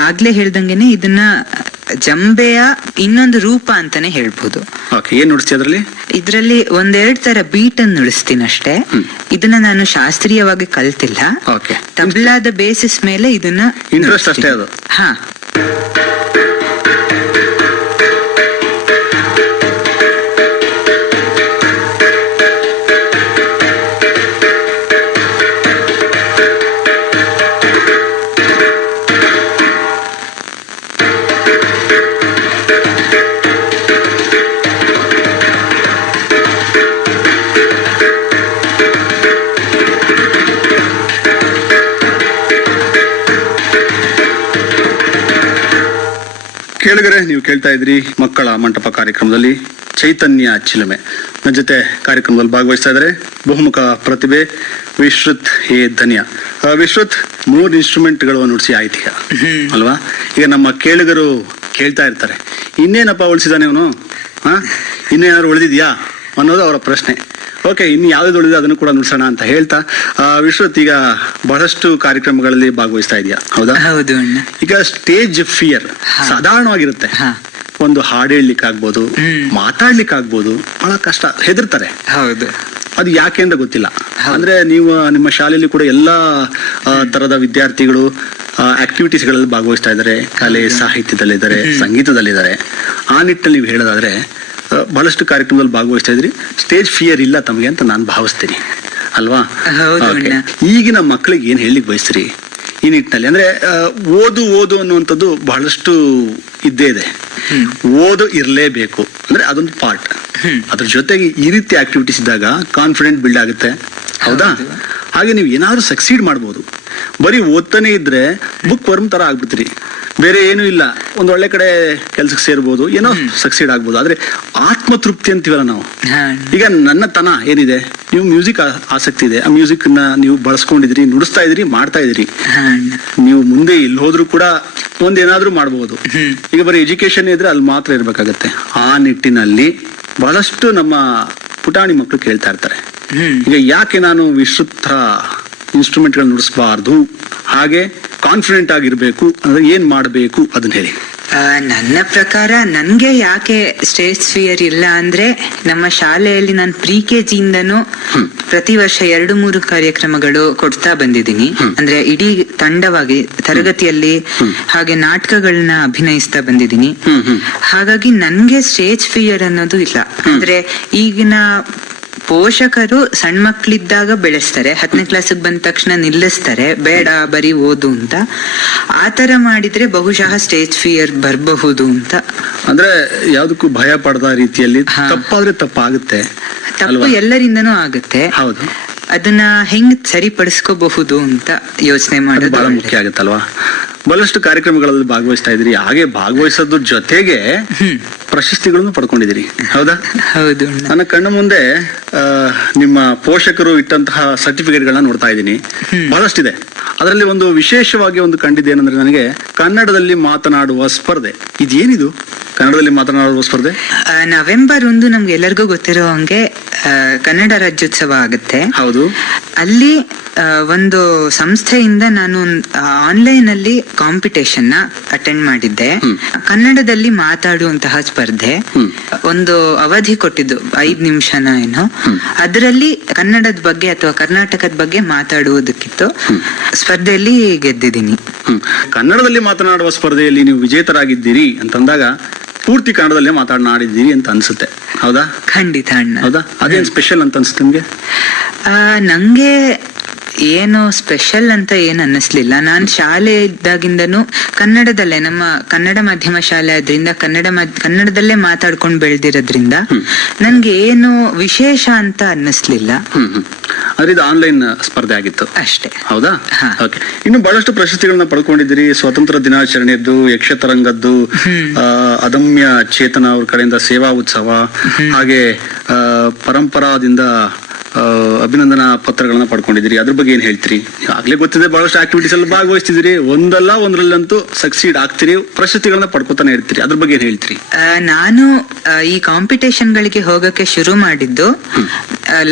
ಆಗ್ಲೇ ಹೇಳ್ದಂಗೆನೆ ಇದನ್ನ ಜಂಬೆಯ ಇನ್ನೊಂದು ರೂಪ ಅಂತಾನೆ ಹೇಳ್ಬೋದು. ಓಕೆ, ಏನ್ ನುಡಿಸ್ತಿ ಅದ್ರಲ್ಲಿ? ಇದ್ರಲ್ಲಿ 1-2 ತರ ಬೀಟ್ ಅನ್ನು ನುಡಿಸ್ತೀನಿ ಅಷ್ಟೇ. ಇದನ್ನ ನಾನು ಶಾಸ್ತ್ರೀಯವಾಗಿ ಕಲ್ತಿಲ್ಲ. ಓಕೆ, ತಬ್ಲಾದ ಬೇಸಿಸ್ ಮೇಲೆ ಇದನ್ನ ಇಂಟ್ರೆಸ್ಟ್ ಅಷ್ಟೇ ಅದು. ಹಾ. ಕೇಳುಗರೆ, ನೀವು ಕೇಳ್ತಾ ಇದ್ರಿ ಮಕ್ಕಳ ಮಂಟಪ ಕಾರ್ಯಕ್ರಮದಲ್ಲಿ ಚೈತನ್ಯ ಚಿಲುಮೆ. ನನ್ನ ಜೊತೆ ಕಾರ್ಯಕ್ರಮದಲ್ಲಿ ಭಾಗವಹಿಸ್ತಾ ಇದ್ದಾರೆ ಬಹುಮುಖ ಪ್ರತಿಭೆ ವಿಶ್ರುತ್ ಎ ಧನ್ಯ. ವಿಶ್ರುತ್ 3 ಇನ್ಸ್ಟ್ರೂಮೆಂಟ್ಗಳು ನುಡಿಸಿ ಆಯ್ತು ಈಗ ಅಲ್ವಾ? ಈಗ ನಮ್ಮ ಕೇಳುಗರು ಕೇಳ್ತಾ ಇರ್ತಾರೆ, ಇನ್ನೇನಪ್ಪ ಉಳಿಸಿದಾನೆ ಅವನು, ಇನ್ನೇನಾದ್ರು ಉಳಿದಿದ್ಯಾ ಅನ್ನೋದು ಅವರ ಪ್ರಶ್ನೆ. ಓಕೆ, ಇನ್ನು ಯಾವ್ದು ಉಳಿದ ಅದನ್ನು ಕೂಡ ನುಡ್ಸೋಣ ಅಂತ ಹೇಳ್ತಾ, ವಿಶ್ವತ್ ಈಗ ಬಹಳಷ್ಟು ಕಾರ್ಯಕ್ರಮಗಳಲ್ಲಿ ಭಾಗವಹಿಸ್ತಾ ಇದೆಯಾ, ಹೌದಾ? ಹೌದು ಅಣ್ಣ. ಈಗ ಸ್ಟೇಜ್ ಫಿಯರ್ ಸಾಧಾರಣವಾಗಿರುತ್ತೆ. ಒಂದು ಹಾಡು ಹೇಳಲಿಕ್ಕೆ ಆಗ್ಬೋದು, ಮಾತಾಡ್ಲಿಕ್ಕೆ ಆಗ್ಬೋದು, ಬಹಳ ಕಷ್ಟ, ಹೆದರ್ತಾರೆ. ಹೌದು. ಅದು ಯಾಕೆ ಅಂತ ಗೊತ್ತಿಲ್ಲ. ಅಂದ್ರೆ ನೀವು ನಿಮ್ಮ ಶಾಲೆಯಲ್ಲಿ ಕೂಡ ಎಲ್ಲಾ ತರದ ವಿದ್ಯಾರ್ಥಿಗಳು ಆಕ್ಟಿವಿಟೀಸ್ ಗಳಲ್ಲಿ ಭಾಗವಹಿಸ್ತಾ ಇದ್ದಾರೆ, ಕಲೆ ಸಾಹಿತ್ಯದಲ್ಲಿದ್ದಾರೆ, ಸಂಗೀತದಲ್ಲಿದ್ದಾರೆ. ಆ ನಿಟ್ಟಿನಲ್ಲಿ ನೀವು ಹೇಳೋದಾದ್ರೆ ಬಹಳಷ್ಟು ಕಾರ್ಯಕ್ರಮದಲ್ಲಿ ಭಾಗವಹಿಸ್ತಾ ಇದ್ರಿ, ಸ್ಟೇಜ್ ಫಿಯರ್ ಇಲ್ಲ ತಮಗೆ ಅಂತ ನಾನು ಭಾವಿಸ್ತೀನಿ, ಅಲ್ವಾ? ಈಗಿನ ಮಕ್ಕಳಿಗೆ ಏನ್ ಹೇಳಲಿಕ್ಕೆ ಬಯಸ್ತೀರಿ ಈ ನಿಟ್ಟಿನಲ್ಲಿ? ಅಂದ್ರೆ ಓದು ಅನ್ನುವಂಥದ್ದು ಬಹಳಷ್ಟು ಇದ್ದೇ ಇದೆ. ಓದು ಇರಲೇಬೇಕು, ಅಂದ್ರೆ ಅದೊಂದು ಪಾರ್ಟ್. ಅದ್ರ ಜೊತೆಗೆ ಈ ರೀತಿ ಆಕ್ಟಿವಿಟೀಸ್ ಇದ್ದಾಗ ಕಾನ್ಫಿಡೆಂಟ್ ಬಿಲ್ಡ್ ಆಗುತ್ತೆ, ಹೌದಾ? ಹಾಗೆ ನೀವು ಏನಾದ್ರೂ ಸಕ್ಸೀಡ್ ಮಾಡ್ಬೋದು. ಬರೀ ಓದ್ತಾನೆ ಇದ್ರೆ ಬುಕ್ ವರ್ಮ್ ತರ ಆಗ್ಬಿಡ್ತೀರಿ, ಬೇರೆ ಏನೂ ಇಲ್ಲ. ಒಂದ್ ಒಳ್ಳೆ ಕಡೆ ಕೆಲ್ಸಕ್ಕೆ ಸೇರ್ಬೋದು, ಏನೋ ಸಕ್ಸೀಡ್ ಆಗ್ಬೋದು. ಆದ್ರೆ ಆತ್ಮತೃಪ್ತಿ ಅಂತೀವಲ್ಲ ನಾವು. ಈಗ ನನ್ನ ತನ ಏನಿದೆ, ನೀವು ಮ್ಯೂಸಿಕ್ ಆಸಕ್ತಿ ಇದೆ, ಆ ಮ್ಯೂಸಿಕ್ ನ ನೀವು ಬಳಸ್ಕೊಂಡಿದ್ರಿ, ನುಡಿಸ್ತಾ ಇದ್ರಿ, ಮಾಡ್ತಾ ಇದ್ರಿ, ನೀವು ಮುಂದೆ ಇಲ್ಲಿ ಹೋದ್ರು ಕೂಡ ಒಂದೇನಾದ್ರೂ ಮಾಡಬಹುದು. ಈಗ ಬರೀ ಎಜುಕೇಶನ್ ಇದ್ರೆ ಅಲ್ಲಿ ಮಾತ್ರ ಇರ್ಬೇಕಾಗತ್ತೆ. ಆ ನಿಟ್ಟಿನಲ್ಲಿ ಬಹಳಷ್ಟು ನಮ್ಮ ಪುಟಾಣಿ ಮಕ್ಕಳು ಕೇಳ್ತಾ ಇರ್ತಾರೆ, ಈಗ ಯಾಕೆ ನಾನು ವಿಶ್ರುತ ಇನ್ಸ್ಟ್ರೂಮೆಂಟ್ ಗಳು ನುಡಿಸಬಾರ್ದು, ಹಾಗೆ ಕಾನ್ಫಿಡೆಂಟ್ ಆಗಿರ್ಬೇಕು ಅಂದ್ರೆ ಏನ್ ಮಾಡಬೇಕು ಅದನ್ನ ಹೇಳಿ. ನನ್ನ ಪ್ರಕಾರ ನನ್ಗೆ ಯಾಕೆ ಸ್ಟೇಜ್ ಫಿಯರ್ ಇಲ್ಲ ಅಂದ್ರೆ, ನಮ್ಮ ಶಾಲೆಯಲ್ಲಿ ನಾನು ಪ್ರಿ-KG ಇಂದನೂ ಪ್ರತಿ ವರ್ಷ 2-3 ಕಾರ್ಯಕ್ರಮಗಳು ಕೊಡ್ತಾ ಬಂದಿದ್ದೀನಿ. ಅಂದ್ರೆ ಇಡೀ ತಂಡವಾಗಿ ತರಗತಿಯಲ್ಲಿ ಹಾಗೆ ನಾಟಕಗಳನ್ನ ಅಭಿನಯಿಸ್ತಾ ಬಂದಿದ್ದೀನಿ. ಹಾಗಾಗಿ ನನ್ಗೆ ಸ್ಟೇಜ್ ಫಿಯರ್ ಅನ್ನೋದು ಇಲ್ಲ. ಅಂದ್ರೆ ಈಗಿನ ಪೋಷಕರು ಸಣ್ಣ ಮಕ್ಳಿದ್ದಾಗ ಬೆಳೆಸ್ತಾರೆ, 10ನೇ ಕ್ಲಾಸಿಗೆ ಬಂದ ತಕ್ಷಣ ನಿಲ್ಲಿಸ್ತಾರೆ, ಬೇಡ ಬರೀ ಓದು ಅಂತ. ಆತರ ಮಾಡಿದ್ರೆ ಬಹುಶಃ ಸ್ಟೇಜ್ ಫಿಯರ್ ಬರಬಹುದು ಅಂತ. ಅಂದ್ರೆ ಯಾವ್ದಕ್ಕೂ ಭಯ ಪಡದ ರೀತಿಯಲ್ಲಿ ತಪ್ಪಾದ್ರೆ ತಪ್ಪಾಗುತ್ತೆ, ತಪ್ಪು ಎಲ್ಲರಿಂದನೂ ಆಗುತ್ತೆ. ಹೌದು, ಅದನ್ನ ಹೆಂಗ್ ಸರಿಪಡಿಸ್ಕೋಬಹುದು ಅಂತ ಯೋಚನೆ ಮಾಡೋದು ಬಹಳ ಮುಖ್ಯ ಆಗುತ್ತಲ್ವಾ? ಬಹಳಷ್ಟು ಕಾರ್ಯಕ್ರಮಗಳಲ್ಲಿ ಭಾಗವಹಿಸ್ತಾ ಇದ್ರಿ, ಹಾಗೆ ಭಾಗವಹಿಸೋದ್ರ ಜೊತೆಗೆ ಪ್ರಶಸ್ತಿಗಳನ್ನು ಪಡ್ಕೊಂಡಿದ್ದೀರಿ, ಹೌದಾ? ಹೌದು. ನನ್ನ ಕಣ್ಣ ಮುಂದೆ ನಿಮ್ಮ ಪೋಷಕರು ಇಟ್ಟಂತಹ ಸರ್ಟಿಫಿಕೇಟ್ ಗಳನ್ನ ನೋಡ್ತಾ ಇದ್ದೀನಿ, ಬಹಳಷ್ಟಿದೆ. ಅದರಲ್ಲಿ ಒಂದು ವಿಶೇಷವಾಗಿ ಒಂದು ಕಂಡಿದೆ ಏನಂದ್ರೆ, ನನಗೆ ಕನ್ನಡದಲ್ಲಿ ಮಾತನಾಡುವ ಸ್ಪರ್ಧೆ. ಇದೇನಿದು ಕನ್ನಡದಲ್ಲಿ ಮಾತನಾಡುವ ಸ್ಪರ್ಧೆ? ನವೆಂಬರ್ 1 ನಮ್ಗೆ ಎಲ್ಲರಿಗೂ ಗೊತ್ತಿರೋ ಹಂಗೆ ಕನ್ನಡ ರಾಜ್ಯೋತ್ಸವ ಆಗುತ್ತೆ. ಹೌದು. ಅಲ್ಲಿ ಒಂದು ಸಂಸ್ಥೆಯಿಂದ ನಾನು ಆನ್ಲೈನ್ ಅಲ್ಲಿ ಕಾಂಪಿಟೇಷನ್ ನ ಅಟೆಂಡ್ ಮಾಡಿದ್ದೆ. ಕನ್ನಡದಲ್ಲಿ ಮಾತಾಡುವಂತಹ ಸ್ಪರ್ಧೆ. ಒಂದು ಅವಧಿ ಕೊಟ್ಟಿದ್ದು 5 ನಿಮಿಷನ ಏನೋ. ಅದರಲ್ಲಿ ಕನ್ನಡದ ಬಗ್ಗೆ ಅಥವಾ ಕರ್ನಾಟಕದ ಬಗ್ಗೆ ಮಾತಾಡುವುದಕ್ಕಿತ್ತು. ಸ್ಪರ್ಧೆಯಲ್ಲಿ ಗೆದ್ದಿದ್ದೀನಿ. ಕನ್ನಡದಲ್ಲಿ ಮಾತನಾಡುವ ಸ್ಪರ್ಧೆಯಲ್ಲಿ ನೀವು ವಿಜೇತರಾಗಿದ್ದೀರಿ ಅಂತಂದಾಗ ಪೂರ್ತಿ ಕನ್ನಡದಲ್ಲೇ ಮಾತನಾಡಿದ್ದೀರಿ ಅಂತ ಅನ್ಸುತ್ತೆ, ಹೌದಾ? ಖಂಡಿತ ಅಣ್ಣ. ಹೌದಾ? ಅದೇನ್ ಸ್ಪೆಷಲ್ ಅಂತ ಅನ್ಸುತ್ತೆ ನಿಮ್ಗೆ? ನಂಗೆ ಏನು ಸ್ಪೆಷಲ್ ಅಂತ ಏನ್ ಅನ್ನಿಸ್ಲಿಲ್ಲ. ನಾನ್ ಶಾಲೆ ಇದ್ದಾಗಿಂದನು ಕನ್ನಡದಲ್ಲೇ, ನಮ್ಮ ಕನ್ನಡ ಮಾಧ್ಯಮ ಶಾಲೆ ಆದ್ರಿಂದ ಕನ್ನಡದಲ್ಲೇ ಮಾತಾಡ್ಕೊಂಡು ಬೆಳೆದಿರೋದ್ರಿಂದ ನನ್ಗೆ ಏನು ವಿಶೇಷ ಅಂತ ಅನ್ನಿಸ್ಲಿಲ್ಲ. ಅಂದ್ರೆ ಇದು ಆನ್ಲೈನ್ ಸ್ಪರ್ಧೆ ಆಗಿತ್ತು ಅಷ್ಟೇ, ಹೌದಾ? ಓಕೆ. ಇನ್ನು ಬಹಳಷ್ಟು ಪ್ರಶಸ್ತಿಗಳನ್ನ ಪಡ್ಕೊಂಡಿದ್ದೀರಿ. ಸ್ವಾತಂತ್ರ್ಯ ದಿನಾಚರಣೆಯದ್ದು, ಯಕ್ಷತರಂಗದ್ದು, ಅದಮ್ಯ ಚೇತನ ಅವ್ರ ಕಡೆಯಿಂದ ಸೇವಾ ಉತ್ಸವ, ಹಾಗೆ ಪರಂಪರಾದಿಂದ ಅಭಿನಂದನಾ ಪತ್ರಗಳನ್ನ ಪಡ್ಕೊಂಡಿದ್ದೀರಿ. ಅದ್ರ ಬಗ್ಗೆ ಏನ್ ಹೇಳ್ತೀರಿ? ಆಗ್ಲೇ ಗೊತ್ತಿದೆ, ಬಹಳಷ್ಟು ಆಕ್ಟಿವಿಟೀಸ್ ಅಲ್ಲಿ ಭಾಗವಹಿಸ್ತಿದ್ದೀರಿ, ಒಂದಲ್ಲ ಒಂದ್ರಲ್ಲಂತೂ ಸಕ್ಸೀಡ್ ಆಗ್ತೀರಿ, ಪ್ರಶಸ್ತಿಗಳನ್ನ ಪಡ್ಕೊತಾನೆ ಇರ್ತೀರಿ. ಅದ್ರ ಬಗ್ಗೆ ಏನ್ ಹೇಳ್ತೀರಿ? ನಾನು ಈ ಕಾಂಪಿಟೇಷನ್ ಗಳಿಗೆ ಹೋಗಕ್ಕೆ ಶುರು ಮಾಡಿದ್ದು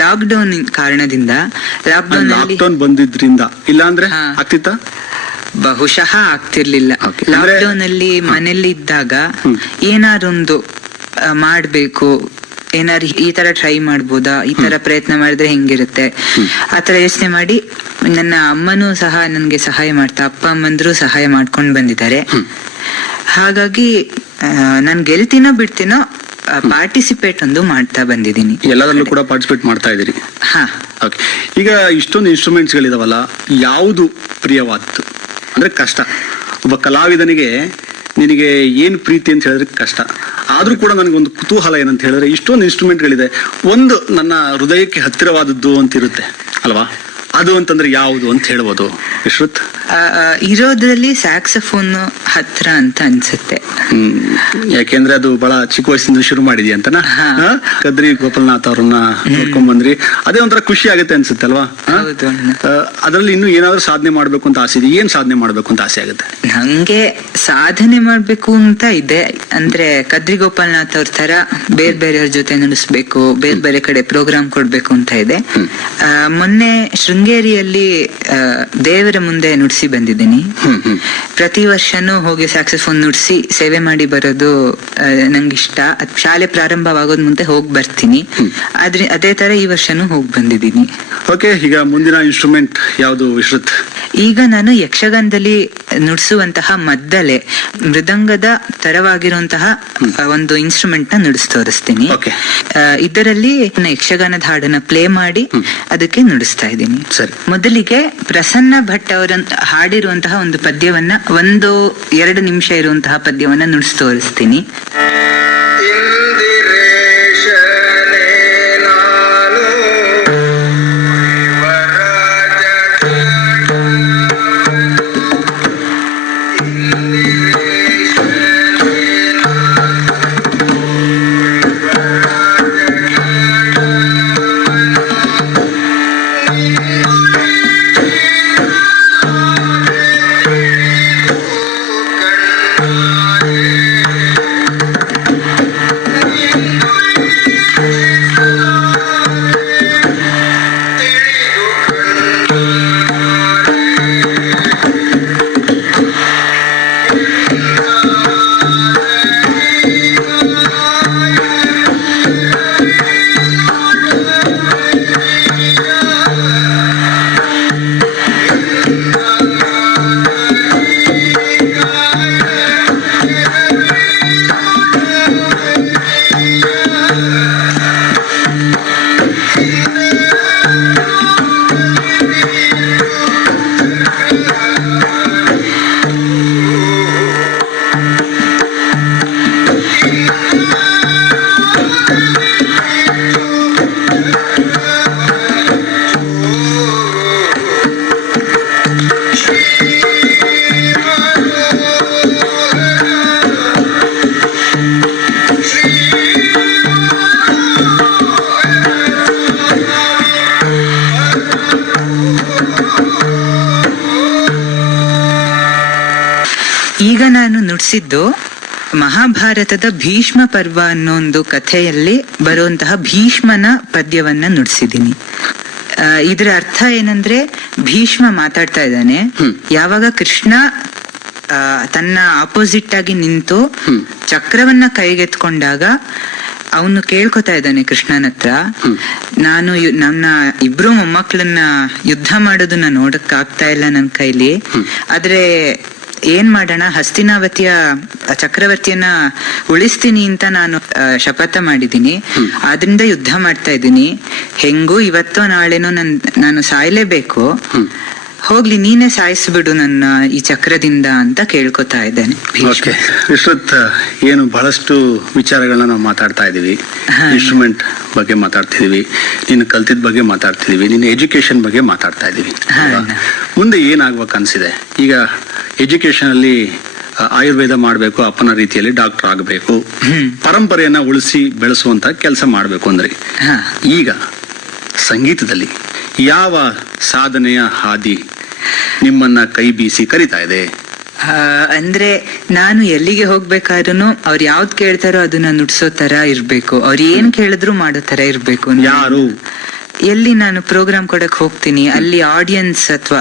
ಲಾಕ್ಡೌನ್ ಕಾರಣದಿಂದ. ಲಾಕ್ಡೌನ್ ಬಂದಿದ್ರಿಂದ, ಇಲ್ಲ ಅಂದ್ರೆ ಆಗ್ತಿತ್ತಾ? ಬಹುಶಃ ಆಗ್ತಿರ್ಲಿಲ್ಲ. ಲಾಕ್ಡೌನ್ ಅಲ್ಲಿ ಮನೇಲಿ ಇದ್ದಾಗ ಏನಾರೊಂದು ಮಾಡ್ಬೇಕು, ಏನಾರು ಈ ತರ ಟ್ರೈ ಮಾಡ್ಬೋದಾ, ಈ ತರ ಪ್ರಯತ್ನ ಮಾಡಿದ್ರೆ ಹೆಂಗಿರುತ್ತೆ, ಆತರ ಯೋಚನೆ ಮಾಡಿ ನನ್ನ ಅಮ್ಮನೂ ಸಹ ನನ್ಗೆ ಸಹಾಯ ಮಾಡ್ತಾ, ಅಪ್ಪ ಅಮ್ಮಂದ್ರು ಸಹಾಯ ಮಾಡ್ಕೊಂಡು ಬಂದಿದ್ದಾರೆ. ಹಾಗಾಗಿ ನಾನ್ ಗೆಲ್ತೀನೋ ಬಿಡ್ತೀನೋ ಪಾರ್ಟಿಸಿಪೇಟ್ ಒಂದು ಮಾಡ್ತಾ ಬಂದಿದ್ದೀನಿ. ಎಲ್ಲದರಲ್ಲೂ ಕೂಡ ಪಾರ್ಟಿಸಿಪೇಟ್ ಮಾಡ್ತಾ ಇದ್ದೀರಿ. ಹಾ. ಓಕೆ. ಈಗ ಇಷ್ಟೊಂದು ಇನ್ಸ್ಟ್ರೂಮೆಂಟ್ಸ್ ಗಳಿದಾವಲ್ಲ, ಯಾವುದು ಪ್ರಿಯವಾದ್ದು? ಅಂದ್ರೆ ಕಷ್ಟ. ಒಬ್ಬ ಕಲಾವಿದನಿಗೆ ನಿನಗೆ ಏನ್ ಪ್ರೀತಿ ಅಂತ ಹೇಳಿದ್ರೆ ಕಷ್ಟ. ಆದ್ರೂ ಕೂಡ ನನಗೊಂದು ಕುತೂಹಲ ಏನಂತ ಹೇಳಿದ್ರೆ, ಇಷ್ಟೊಂದು ಇನ್ಸ್ಟ್ರೂಮೆಂಟ್ಗಳಿದೆ, ಒಂದು ನನ್ನ ಹೃದಯಕ್ಕೆ ಹತ್ತಿರವಾದದ್ದು ಅಂತ ಇರುತ್ತೆ ಅಲ್ವಾ? ಅದು ಅಂತಂದ್ರೆ ಯಾವುದು ಅಂತ ಹೇಳ್ಬೋದು ವಿಶ್ರುತ್? ಇರೋದ್ರಲ್ಲಿ ಸ್ಯಾಕ್ಸಫೋನ್ ಹತ್ರ ಅಂತ ಅನ್ಸುತ್ತೆ. ಯಾಕೆಂದ್ರೆ ಅದು ಬಹಳ ಚಿಕ್ಕ ವಯಸ್ಸಿಂದ ಶುರು ಮಾಡಿದ್ಯಾ ಅಂತನಾ? ಕದ್ರಿ ಗೋಪಾಲನಾಥ್ ಅವ್ರನ್ನ ನೋಡ್ಕೊಂಡ್ ಬಂದ್ರಿ, ಅದೇ ಒಂಥರ ಖುಷಿ ಆಗುತ್ತೆ ಅನ್ಸುತ್ತೆ ಅಲ್ವಾ? ಅದ್ರಲ್ಲಿ ಇನ್ನು ಏನಾದ್ರೂ ಸಾಧನೆ ಮಾಡ್ಬೇಕು ಅಂತ ಆಸೆ ಇದೆ? ಏನ್ ಸಾಧನೆ ಮಾಡ್ಬೇಕು ಅಂತ ಆಸೆ ಆಗುತ್ತೆ? ನಂಗೆ ಸಾಧನೆ ಮಾಡ್ಬೇಕು ಅಂತ ಇದೆ. ಅಂದ್ರೆ ಕದ್ರಿ ಗೋಪಾಲನಾಥ್ ಅವ್ರ ತರ ಬೇರೆ ಬೇರೆಯವ್ರ ಜೊತೆ ನುಡಿಸ್ಬೇಕು, ಬೇರೆ ಬೇರೆ ಕಡೆ ಪ್ರೋಗ್ರಾಮ್ ಕೊಡ್ಬೇಕು ಅಂತ ಇದೆ. ಮೊನ್ನೆ ಶೃಂಗೇರಿಯಲ್ಲಿ ದೇವರ ಮುಂದೆ ನುಡಿಸಿ ಬಂದಿದ್ದೀನಿ. ಪ್ರತಿ ವರ್ಷನೂ ಹೋಗಿ ಸ್ಯಾಕ್ಸಫೋನ್ ನುಡಿಸಿ ಸೇವೆ ಮಾಡಿ ಬರೋದು ನಂಗಿಷ್ಟ. ಶಾಲೆ ಪ್ರಾರಂಭವಾಗೋದ್ ಮುಂದೆ ಹೋಗಿ ಬರ್ತೀನಿ. ಆದ್ರೆ ಅದೇ ತರ ಈ ವರ್ಷನೂ ಹೋಗಿ ಬಂದಿದ್ದೀನಿ. ಓಕೆ, ಈಗ ಮುಂದಿನ ಇನ್ಸ್ಟ್ರೂಮೆಂಟ್ ಯಾವುದು ವಿಶ್ರುತ್? ಈಗ ನಾನು ಯಕ್ಷಗಾನದಲ್ಲಿ ನುಡಿಸುವಂತಹ ಮದ್ದಲೆ, ಮೃದಂಗದ ತರವಾಗಿರುವಂತಹ ಒಂದು ಇನ್ಸ್ಟ್ರೂಮೆಂಟ್ ನ ನುಡಿಸ್ ತೋರಿಸ್ತೀನಿ. ಇದರಲ್ಲಿ ಯಕ್ಷಗಾನದ ಹಾಡನ್ನ ಪ್ಲೇ ಮಾಡಿ ಅದಕ್ಕೆ ನುಡಿಸ್ತಾ ಇದ್ದೀನಿ. ಮೊದಲಿಗೆ ಪ್ರಸನ್ನ ಭಟ್ ಅವರ ಹಾಡಿರುವಂತಹ ಒಂದು ಪದ್ಯವನ್ನ, 1-2 ನಿಮಿಷ ಇರುವಂತಹ ಪದ್ಯವನ್ನ ನುಡಿಸ್ ತೋರಿಸ್ತೀನಿ. ಈಗ ನಾನು ನುಡಿಸಿದ್ದು ಮಹಾಭಾರತದ ಭೀಷ್ಮ ಪರ್ವ ಅನ್ನೋ ಒಂದು ಕಥೆಯಲ್ಲಿ ಬರುವಂತಹ ಭೀಷ್ಮನ ಪದ್ಯವನ್ನ ನುಡಿಸಿದ್ದೀನಿ. ಇದರ ಅರ್ಥ ಏನಂದ್ರೆ, ಭೀಷ್ಮ ಮಾತಾಡ್ತಾ ಇದ್ದಾನೆ. ಯಾವಾಗ ಕೃಷ್ಣ ತನ್ನ ಆಪೋಸಿಟ್ ಆಗಿ ನಿಂತು ಚಕ್ರವನ್ನ ಕೈಗೆತ್ಕೊಂಡಾಗ ಅವನು ಕೇಳ್ಕೊತಾ ಇದ್ದಾನೆ ಕೃಷ್ಣನ ಹತ್ರ, ನಾನು ನನ್ನ ಇಬ್ರು ಮೊಮ್ಮಕ್ಳನ್ನ ಯುದ್ಧ ಮಾಡೋದನ್ನ ನೋಡಕ್ ಆಗ್ತಾ ಇಲ್ಲ ನನ್ ಕೈಲಿ, ಆದ್ರೆ ಏನ್ ಮಾಡೋಣ, ಹಸ್ತಿನಾವತಿಯ ಚಕ್ರವರ್ತಿಯನ್ನ ಉಳಿಸ್ತೀನಿ ಅಂತ ನಾನು ಶಪಥ ಮಾಡಿದೀನಿ. ಆದ್ರಿಂದ ಯುದ್ಧ ಮಾಡ್ತಾ ಇದ್ದೀನಿ. ಹೆಂಗೂ ಇವತ್ತೋ ನಾಳೆನೋ ನಾನು ಸಾಯ್ಲೇಬೇಕು, ಹೋಗ್ಲಿ ನೀನೇ ಸಾಯಿಸ್ಬಿಡು ನನ್ನ ಈ ಚಕ್ರದಿಂದ ಅಂತ ಕೇಳ್ಕೊತಾ ಇದ್ದೇನೆ. ವಿಶ್ರುತ್, ಏನು ಬಹಳಷ್ಟು ವಿಚಾರಗಳನ್ನ ನಾವು ಮಾತಾಡ್ತಾ ಇದೀವಿ. ಇನ್ಸ್ಟ್ರೂಮೆಂಟ್ ಬಗ್ಗೆ ಮಾತಾಡ್ತಿದೀವಿ, ನೀನು ಕಲ್ತಿದ್ ಬಗ್ಗೆ ಮಾತಾಡ್ತಿದೀವಿ, ನಿನ್ನ ಎಜುಕೇಶನ್ ಬಗ್ಗೆ ಮಾತಾಡ್ತಾ ಇದೀವಿ. ಮುಂದೆ ಏನಾಗ್ಬೇಕು ಅನ್ಸಿದೆ? ಈಗ ಎಜುಕೇಶನ್ ಅಲ್ಲಿ ಆಯುರ್ವೇದ ಮಾಡ್ಬೇಕು, ಅಪ್ಪನ ರೀತಿಯಲ್ಲಿ ಡಾಕ್ಟರ್ ಆಗಬೇಕು, ಪರಂಪರೆಯನ್ನ ಉಳಿಸಿ ಬೆಳೆಸುವಂತ ಕೆಲಸ ಮಾಡ್ಬೇಕು ಅಂದ್ರೆ, ಈಗ ಸಂಗೀತದಲ್ಲಿ ಯಾವ ಸಾಧನೆಯ ಹಾದಿ ನಿಮ್ಮನ್ನ ಕೈ ಬೀಸಿ ಕರಿತಾ ಇದೆ? ಅಂದ್ರೆ ನಾನು ಎಲ್ಲಿಗೆ ಹೋಗ್ಬೇಕಾದ್ರೂ ಅವ್ರು ಯಾವ್ದು ಕೇಳ್ತಾರೋ ಅದನ್ನ ನುಡ್ಸೋ ತರ ಇರ್ಬೇಕು, ಅವ್ರು ಏನ್ ಕೇಳಿದ್ರು ಮಾಡೋ ತರ ಇರ್ಬೇಕು. ಯಾರು ಎಲ್ಲಿ ನಾನು ಪ್ರೋಗ್ರಾಮ್ ಕೊಡಕ್ ಹೋಗ್ತೀನಿ ಅಲ್ಲಿ ಆಡಿಯನ್ಸ್ ಅಥವಾ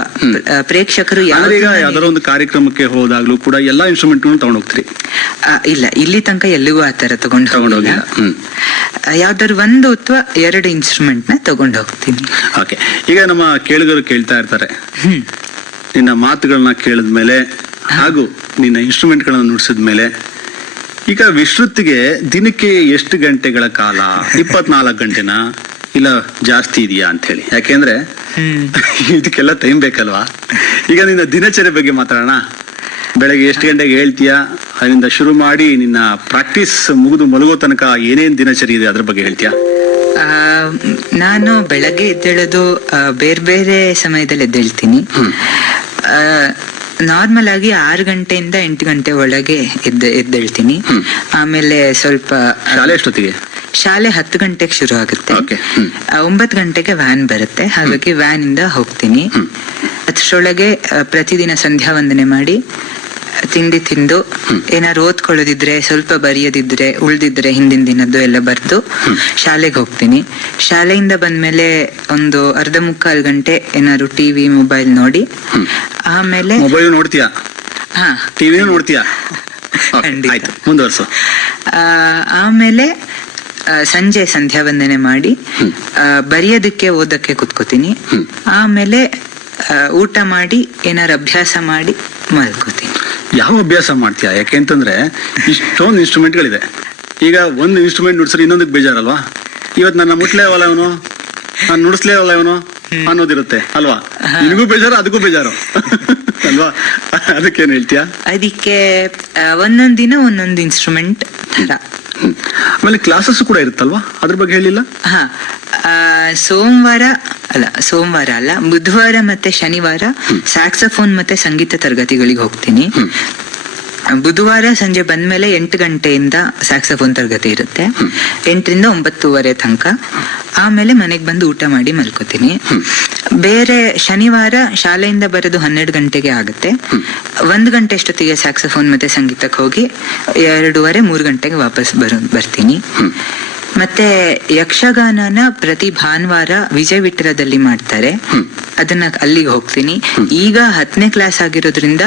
ಪ್ರೇಕ್ಷಕರು ಯಾವ್ದಾರ ಒಂದು ಕಾರ್ಯಕ್ರಮಕ್ಕೆ ಹೋದಾಗ್ಲೂ ಕೂಡ ಎಲ್ಲಾ ಇನ್ಸ್ಟ್ರೂಮೆಂಟ್ ತಗೊಂಡ್ ಹೋಗ್ತೀರಿ? ಇಲ್ಲ, ಇಲ್ಲಿ ತನಕ ಎಲ್ಲಿಗೂ ಆತರ ತಗೊಂಡೋಗಿಲ್ಲ. ಯಾವ್ದಾದ್ರು 1 ಅಥವಾ 2 ಇನ್ಸ್ಟ್ರೂಮೆಂಟ್ ನ ತಗೊಂಡ್ ಹೋಗ್ತೀನಿ. ಓಕೆ, ಈಗ ನಮ್ಮ ಕೇಳುಗರು ಕೇಳ್ತಾ ಇರ್ತಾರೆ, ನಿನ್ನ ಮಾತುಗಳನ್ನ ಕೇಳಿದ್ಮೇಲೆ ಹಾಗೂ ನಿನ್ನ ಇನ್ಸ್ಟ್ರೂಮೆಂಟ್ ಗಳನ್ನ ನುಡಿಸಿದ್ಮೇಲೆ, ಈಗ ವಿಶ್ರುತ್ತಿಗೆ ದಿನಕ್ಕೆ ಎಷ್ಟು ಗಂಟೆಗಳ ಕಾಲ? 24 ಗಂಟೆನಾ ಇಲ್ಲ ಜಾಸ್ತಿ ಇದೆಯಾ ಅಂತ ಹೇಳಿ? ಯಾಕೆಂದ್ರೆ ಇದಕ್ಕೆಲ್ಲ ಟೈಮ್ ಬೇಕಲ್ವಾ. ಈಗ ನಿನ್ನ ದಿನಚರಿ ಬಗ್ಗೆ ಮಾತಾಡೋಣ. ಬೆಳಗ್ಗೆ ಎಷ್ಟು ಗಂಟೆಗೆ ಹೇಳ್ತೀಯಾ? ಅದರಿಂದ ಶುರು ಮಾಡಿ ನಿನ್ನ ಪ್ರಾಕ್ಟೀಸ್ ಮುಗಿದು ಮಲಗೋ ತನಕ ಏನೇನ್ ದಿನಚರಿ ಇದೆ ಅದ್ರ ಬಗ್ಗೆ ಹೇಳ್ತೀಯಾ? ನಾನು ಬೆಳಗ್ಗೆ ಎದ್ದೇಳೋದು ಬೇರೆ ಬೇರೆ ಸಮಯದಲ್ಲಿ ಎದ್ದೇಳ್ತೀನಿ. ನಾರ್ಮಲ್ ಆಗಿ 6 ಗಂಟೆಯಿಂದ 8 ಗಂಟೆ ಒಳಗೆ ಎದ್ದೇಳ್ತೀನಿ. ಆಮೇಲೆ ಸ್ವಲ್ಪ ಶಾಲೆ ಎಷ್ಟೊತ್ತಿಗೆ? ಶಾಲೆ 10 ಗಂಟೆಗೆ ಶುರು ಆಗುತ್ತೆ. 9 ಗಂಟೆಗೆ ವ್ಯಾನ್ ಬರುತ್ತೆ, ಹಾಗಾಗಿ ವ್ಯಾನ್ ಇಂದ ಹೋಗ್ತೀನಿ. ಅಷ್ಟರೊಳಗೆ ಪ್ರತಿದಿನ ಸಂಧ್ಯಾ ವಂದನೆ ಮಾಡಿ ತಿಂಡಿ ತಿಂದು ಏನಾದ್ರು ಓದ್ಕೊಳ್ಳೋದಿದ್ರೆ, ಸ್ವಲ್ಪ ಬರೆಯೋದಿದ್ರೆ, ಉಳ್ದಿದ್ರೆ ಹಿಂದಿನ ದಿನದ್ದು ಎಲ್ಲ ಬರ್ದು ಶಾಲೆಗೆ ಹೋಗ್ತೀನಿ. ಶಾಲೆಯಿಂದ ಬಂದ್ಮೇಲೆ ಒಂದು ಅರ್ಧ ಮುಕ್ಕಾಲು ಗಂಟೆ ಏನಾದ್ರು ಟಿವಿ ಮೊಬೈಲ್ ನೋಡಿ, ಆಮೇಲೆ ಮೊಬೈಲ್ ನೋಡ್ತೀಯಾ? ಹಾ, ಟಿವಿ ನೋಡ್ತೀಯಾ? ಮುಂದುವರ್ಸು. ಆಮೇಲೆ ಸಂಜೆ ಸಂಧ್ಯಾ ವಂದನೆ ಮಾಡಿ ಬರೆಯೋದಕ್ಕೆ ಓದಕ್ಕೆ ಕುತ್ಕೋತೀನಿ. ಆಮೇಲೆ ಊಟ ಮಾಡಿ ಏನಾರು ಅಭ್ಯಾಸ ಮಾಡಿ ಮಲ್ಕೋತೀನಿ. ಯಾವ ಅಭ್ಯಾಸ ಮಾಡ್ತೀಯಾ? ಯಾಕೆಂತಂದ್ರೆ ಇಷ್ಟೊಂದು ಇನ್ಸ್ಟ್ರೂಮೆಂಟ್ಗಳಿದೆ. ಈಗ ಒಂದು ಇನ್ಸ್ಟ್ರೂಮೆಂಟ್ ನುಡ್ಸ್ರೆ ಇನ್ನೊಂದಕ್ಕೆ ಬೇಜಾರಲ್ವಾ? ಇವತ್ತು ನನ್ನ ಮುಟ್ಲೇವಲ್ಲ ಇವನು, ನಾನು ನುಡಿಸ್ಲೇವಲ್ಲ ಇವನು ಅನ್ನೋದಿರುತ್ತೆ ಅಲ್ವಾ? ನಿನಗೂ ಬೇಜಾರು, ಅದಕ್ಕೂ ಬೇಜಾರು ಅಲ್ವಾ? ಅದಕ್ಕೇನು ಹೇಳ್ತೀಯಾ? ಅದಕ್ಕೆ ಒಂದೊಂದ್ ದಿನ ಒಂದೊಂದು ಇನ್ಸ್ಟ್ರೂಮೆಂಟ್ ತರ. ಆಮೇಲೆ ಕ್ಲಾಸಸ್ ಕೂಡ ಇರುತ್ತಲ್ವಾ, ಅದ್ರ ಬಗ್ಗೆ ಹೇಳಿಲ್ಲ? ಹಾ, ಸೋಮವಾರ ಅಲ್ಲ, ಬುಧವಾರ ಮತ್ತೆ ಶನಿವಾರ ಸ್ಯಾಕ್ಸಫೋನ್ ಮತ್ತೆ ಸಂಗೀತ ತರಗತಿಗಳಿಗೆ ಹೋಗ್ತೀನಿ. ಬುಧವಾರ ಸಂಜೆ ಬಂದ್ಮೇಲೆ 8 ಗಂಟೆಯಿಂದ ಸ್ಯಾಕ್ಸಫೋನ್ ತರಗತಿ ಇರುತ್ತೆ, 8ರಿಂದ 9:30 ತನಕ. ಆಮೇಲೆ ಮನೆಗೆ ಬಂದು ಊಟ ಮಾಡಿ ಮಲ್ಕೋತೀನಿ. ಬೇರೆ ಶನಿವಾರ ಶಾಲೆಯಿಂದ ಬರೋದು 12 ಗಂಟೆಗೆ ಆಗುತ್ತೆ. 1 ಗಂಟೆ ಅಷ್ಟೊತ್ತಿಗೆ ಸ್ಯಾಕ್ಸಫೋನ್ ಮತ್ತೆ ಸಂಗೀತಕ್ಕೆ ಹೋಗಿ 2:30-3 ಗಂಟೆಗೆ ವಾಪಸ್ ಬರ್ತೀನಿ. ಮತ್ತೆ ಯಕ್ಷಗಾನನ ಪ್ರತಿ ಭಾನುವಾರ ವಿಜಯ ವಿಠಲದಲ್ಲಿ ಮಾಡ್ತಾರೆ, ಅದನ್ನ ಅಲ್ಲಿಗೆ ಹೋಗ್ತೀನಿ. ಈಗ 10ನೇ ಕ್ಲಾಸ್ ಆಗಿರೋದ್ರಿಂದ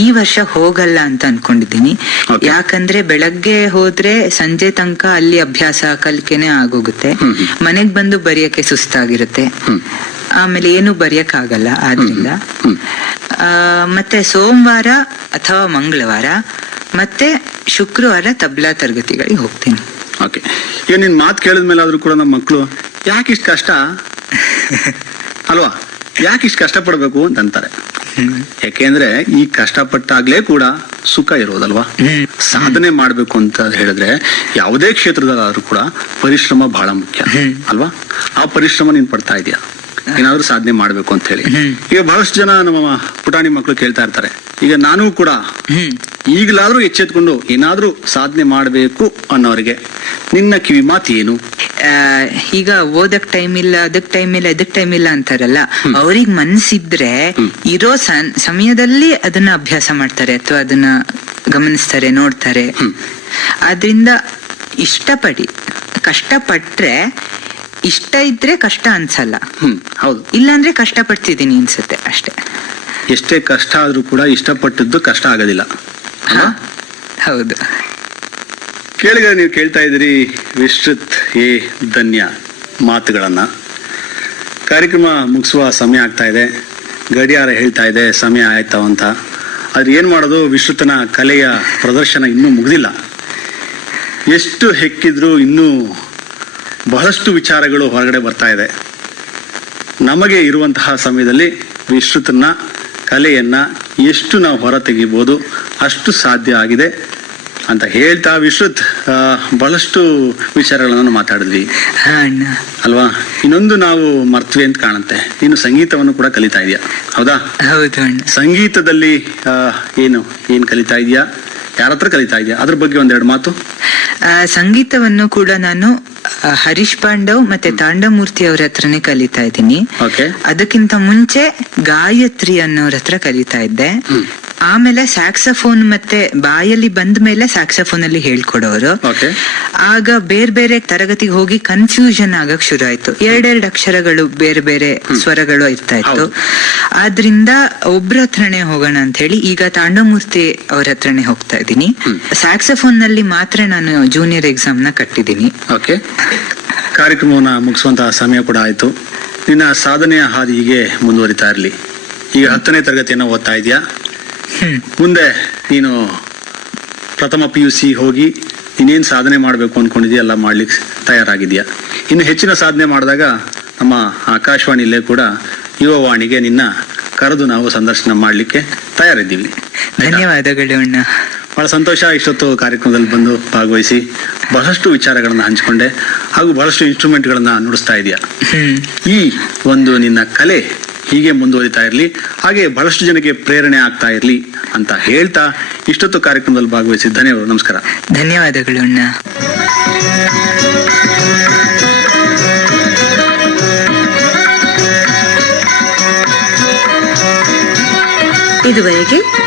ಈ ವರ್ಷ ಹೋಗಲ್ಲ ಅಂತ ಅನ್ಕೊಂಡಿದ್ದೀನಿ. ಯಾಕಂದ್ರೆ ಬೆಳಗ್ಗೆ ಹೋದ್ರೆ ಸಂಜೆ ತನಕ ಅಲ್ಲಿ ಅಭ್ಯಾಸ ಕಲಿಕೆನೆ ಆಗೋಗುತ್ತೆ, ಮನೆಗ್ ಬಂದು ಬರೆಯಕ್ಕೆ ಸುಸ್ತಾಗಿರುತ್ತೆ, ಆಮೇಲೆ ಏನು ಬರೆಯಕ್ ಆಗಲ್ಲ. ಆದ್ರಿಂದ ಮತ್ತೆ ಸೋಮವಾರ ಅಥವಾ ಮಂಗಳವಾರ ಮತ್ತೆ ಶುಕ್ರವಾರ ತಬ್ಲಾ ತರಗತಿಗಳಿಗೆ ಹೋಗ್ತೀನಿ. ಓಕೆ, ಈಗ ನಿನ್ ಮಾತು ಕೇಳಿದ್ಮೇಲೆ ಆದ್ರೂ ಕೂಡ ನಮ್ಮ ಮಕ್ಕಳು ಯಾಕಿಷ್ಟು ಕಷ್ಟ ಅಲ್ವಾ, ಯಾಕಿಷ್ಟು ಕಷ್ಟಪಡ್ಬೇಕು ಅಂತ ಅಂತಾರೆ. ಯಾಕೆಂದ್ರೆ ಈ ಕಷ್ಟಪಟ್ಟಾಗ್ಲೇ ಕೂಡ ಸುಖ ಇರೋದಲ್ವಾ. ಸಾಧನೆ ಮಾಡ್ಬೇಕು ಅಂತ ಹೇಳಿದ್ರೆ ಯಾವುದೇ ಕ್ಷೇತ್ರದಲ್ಲಾದ್ರೂ ಕೂಡ ಪರಿಶ್ರಮ ಬಹಳ ಮುಖ್ಯ ಅಲ್ವಾ. ಆ ಪರಿಶ್ರಮ ನೀನ್ ಪಡ್ತಾ ಇದೀಯ ಏನಾದ್ರೂ ಸಾಧನೆ ಮಾಡ್ಬೇಕು ಅಂತ ಹೇಳಿ. ಈಗ ಬಹಳಷ್ಟು ಜನ ನಮ್ಮ ಪುಟಾಣಿ ಮಕ್ಕಳು ಕೇಳ್ತಾ ಇರ್ತಾರೆ, ಈಗ ನಾನು ಕೂಡ ಈಗಲಾದ್ರೂ ಎಚ್ಚೆತ್ಕೊಂಡು ಏನಾದ್ರೂ ಸಾಧನೆ ಮಾಡ್ಬೇಕು ಅನ್ನೋರಿಗೆ ನಿನ್ನ ಕಿವಿ ಮಾತು ಏನು? ಈಗ ಓದಕ್ ಟೈಮ್ ಇಲ್ಲ, ಅದಕ್ ಟೈಮ್ ಇಲ್ಲ, ಇದಕ್ ಟೈಮ್ ಇಲ್ಲ ಅಂತಾರಲ್ಲ, ಅವ್ರಿಗೆ ಮನ್ಸಿದ್ರೆ ಇರೋ ಸಮಯದಲ್ಲಿ ಅದನ್ನ ಅಭ್ಯಾಸ ಮಾಡ್ತಾರೆ ಅಥವಾ ಅದನ್ನ ಗಮನಿಸ್ತಾರೆ, ನೋಡ್ತಾರೆ. ಆದ್ರಿಂದ ಇಷ್ಟಪಡಿ, ಕಷ್ಟಪಟ್ರೆ ಇಷ್ಟ ಇದ್ರೆ ಕಷ್ಟ ಅನ್ಸಲ್ಲ. ಹೌದು, ಇಲ್ಲಾಂದ್ರೆ ಕಷ್ಟ ಪಡ್ತಿದ್ದೀನಿ ಅನ್ಸುತ್ತೆ ಅಷ್ಟೇ. ಎಷ್ಟೇ ಕಷ್ಟ ಆದ್ರೂ ಕೂಡ ಇಷ್ಟಪಟ್ಟದ್ದು ಕಷ್ಟ ಆಗೋದಿಲ್ಲ. ಹೌದು. ಕೇಳಿದ್ರೆ ನೀವು ಕೇಳ್ತಾ ಇದ್ದೀರಿ ವಿಶ್ರುತ್ ಎ ಧನ್ಯ ಮಾತುಗಳನ್ನ. ಕಾರ್ಯಕ್ರಮ ಮುಗಿಸುವ ಸಮಯ ಆಗ್ತಾ ಇದೆ, ಗಡಿಯಾರ ಹೇಳ್ತಾ ಇದೆ ಸಮಯ ಆಯ್ತಾ ಅಂತ. ಆದ್ರೆ ಏನ್ ಮಾಡೋದು, ವಿಶ್ರುತನ ಕಲೆಯ ಪ್ರದರ್ಶನ ಇನ್ನೂ ಮುಗಿದಿಲ್ಲ. ಎಷ್ಟು ಹೆಕ್ಕಿದ್ರು ಇನ್ನೂ ಬಹಳಷ್ಟು ವಿಚಾರಗಳು ಹೊರಗಡೆ ಬರ್ತಾ ಇದೆ. ನಮಗೆ ಇರುವಂತಹ ಸಮಯದಲ್ಲಿ ವಿಶ್ರುತನ ಕಲೆಯನ್ನ ಎಷ್ಟು ನಾವು ಹೊರ ತೆಗಿಬಹುದು ಅಷ್ಟು ಸಾಧ್ಯ ಆಗಿದೆ ಅಂತ ಹೇಳ್ತಾ, ವಿಶ್ರುತ್ ಬಹಳಷ್ಟು ವಿಚಾರಗಳನ್ನು ಮಾತಾಡಿದ್ವಿ ಅಲ್ವಾ. ಇನ್ನೊಂದು ನಾವು ಮರ್ತ್ವಿ ಅಂತ ಕಾಣುತ್ತೆ, ನೀನು ಸಂಗೀತವನ್ನು ಕೂಡ ಕಲಿತಾ ಇದೀಯ, ಹೌದಾ? ಹೌದು. ಸಂಗೀತದಲ್ಲಿ ಏನ್ ಕಲಿತಾ ಇದೀಯಾ, ಯಾರ ಹತ್ರ ಕಲಿತಾ ಇದೆಯಾ, ಅದ್ರ ಬಗ್ಗೆ ಒಂದೆರಡು ಮಾತು. ಸಂಗೀತವನ್ನು ಕೂಡ ನಾನು ಹರೀಶ್ ಪಾಂಡವ್ ಮತ್ತೆ ತಾಂಡಮೂರ್ತಿ ಅವ್ರ ಹತ್ರನೇ ಕಲಿತಾ ಇದ್ದೀನಿ. ಅದಕ್ಕಿಂತ ಮುಂಚೆ ಗಾಯತ್ರಿ ಅನ್ನೋರ ಹತ್ರ ಕಲಿತಾ ಇದ್ದೆ. ಆಮೇಲೆ ಸ್ಯಾಕ್ಸಫೋನ್ ಮತ್ತೆ ಬಾಯಲ್ಲಿ ಬಂದ ಮೇಲೆ ಸ್ಯಾಕ್ಸಫೋನ್ ಅಲ್ಲಿ ಹೇಳ್ಕೊಡೋರು. ಆಗ ಬೇರೆ ಬೇರೆ ತರಗತಿಗೆ ಹೋಗಿ ಕನ್ಫ್ಯೂಷನ್ ಆಗಕ್ ಶುರು ಆಯ್ತು. ಎರಡೆರಡು ಅಕ್ಷರಗಳು ಬೇರೆ ಬೇರೆ ಸ್ವರಗಳು ಇರ್ತಾ ಇತ್ತು. ಆದ್ರಿಂದ ಒಬ್ರ ಹತ್ರನೇ ಹೋಗೋಣ ಅಂತ ಹೇಳಿ ಈಗ ತಾಂಡಮೂರ್ತಿ ಅವ್ರ ಹತ್ರನೇ ಹೋಗ್ತಾ ಇದ್ದೀನಿ. ಸ್ಯಾಕ್ಸಫೋನ್ ನಲ್ಲಿ ಮಾತ್ರ ನಾನು ಜೂನಿಯರ್ ಎಕ್ಸಾಮ್ ನ ಕಟ್ಟಿದ್ದೀನಿ. ಕಾರ್ಯಕ್ರಮವನ್ನ ಮುಗಿಸುವಂತಹ ಸಮಯ ಕೂಡ ಆಯ್ತು. ನಿನ್ನ ಸಾಧನೆಯ ಹಾದಿ ಹೀಗೆ ಮುಂದುವರಿತಾ ಇರಲಿ. ಈಗ 10ನೇ ತರಗತಿಯನ್ನ ಓದ್ತಾ ಇದೆಯಾ, ಮುಂದೆ ನೀನು ಪ್ರಥಮ PUC ಹೋಗಿ ಇನ್ನೇನು ಸಾಧನೆ ಮಾಡಬೇಕು ಅನ್ಕೊಂಡಿದ್ಯಾ, ಎಲ್ಲ ಮಾಡ್ಲಿಕ್ಕೆ ತಯಾರಾಗಿದ್ಯಾ. ಇನ್ನು ಹೆಚ್ಚಿನ ಸಾಧನೆ ಮಾಡಿದಾಗ ನಮ್ಮ ಆಕಾಶವಾಣಿಯಲ್ಲೇ ಕೂಡ ಯುವವಾಣಿಗೆ ನಿನ್ನ ಕರೆದು ನಾವು ಸಂದರ್ಶನ ಮಾಡಲಿಕ್ಕೆ ತಯಾರಿದ್ದೀವಿ. ಧನ್ಯವಾದಗಳು ಅಣ್ಣ. ಬಹಳ ಬಹಳ ಸಂತೋಷ. ಇಷ್ಟೊತ್ತು ಕಾರ್ಯಕ್ರಮದಲ್ಲಿ ಬಂದು ಭಾಗವಹಿಸಿ ಬಹಳಷ್ಟು ವಿಚಾರಗಳನ್ನ ಹಂಚಿಕೊಂಡೆ ಹಾಗೂ ಬಹಳಷ್ಟು ಇನ್ಸ್ಟ್ರೂಮೆಂಟ್ಗಳನ್ನ ನುಡಿಸ್ತಾ ಇದೆಯಾ. ಈ ಒಂದು ನಿನ್ನ ಕಲೆ ಹೀಗೆ ಮುಂದುವರಿತಾ ಇರಲಿ, ಹಾಗೆ ಬಹಳಷ್ಟು ಜನಕ್ಕೆ ಪ್ರೇರಣೆ ಆಗ್ತಾ ಇರಲಿ ಅಂತ ಹೇಳ್ತಾ ಇಷ್ಟೊತ್ತು ಕಾರ್ಯಕ್ರಮದಲ್ಲಿ ಭಾಗವಹಿಸಿ ಧನ್ಯವಾದ. ನಮಸ್ಕಾರ. ಧನ್ಯವಾದಗಳು ಅಣ್ಣ. ಇದುವರೆಗೆ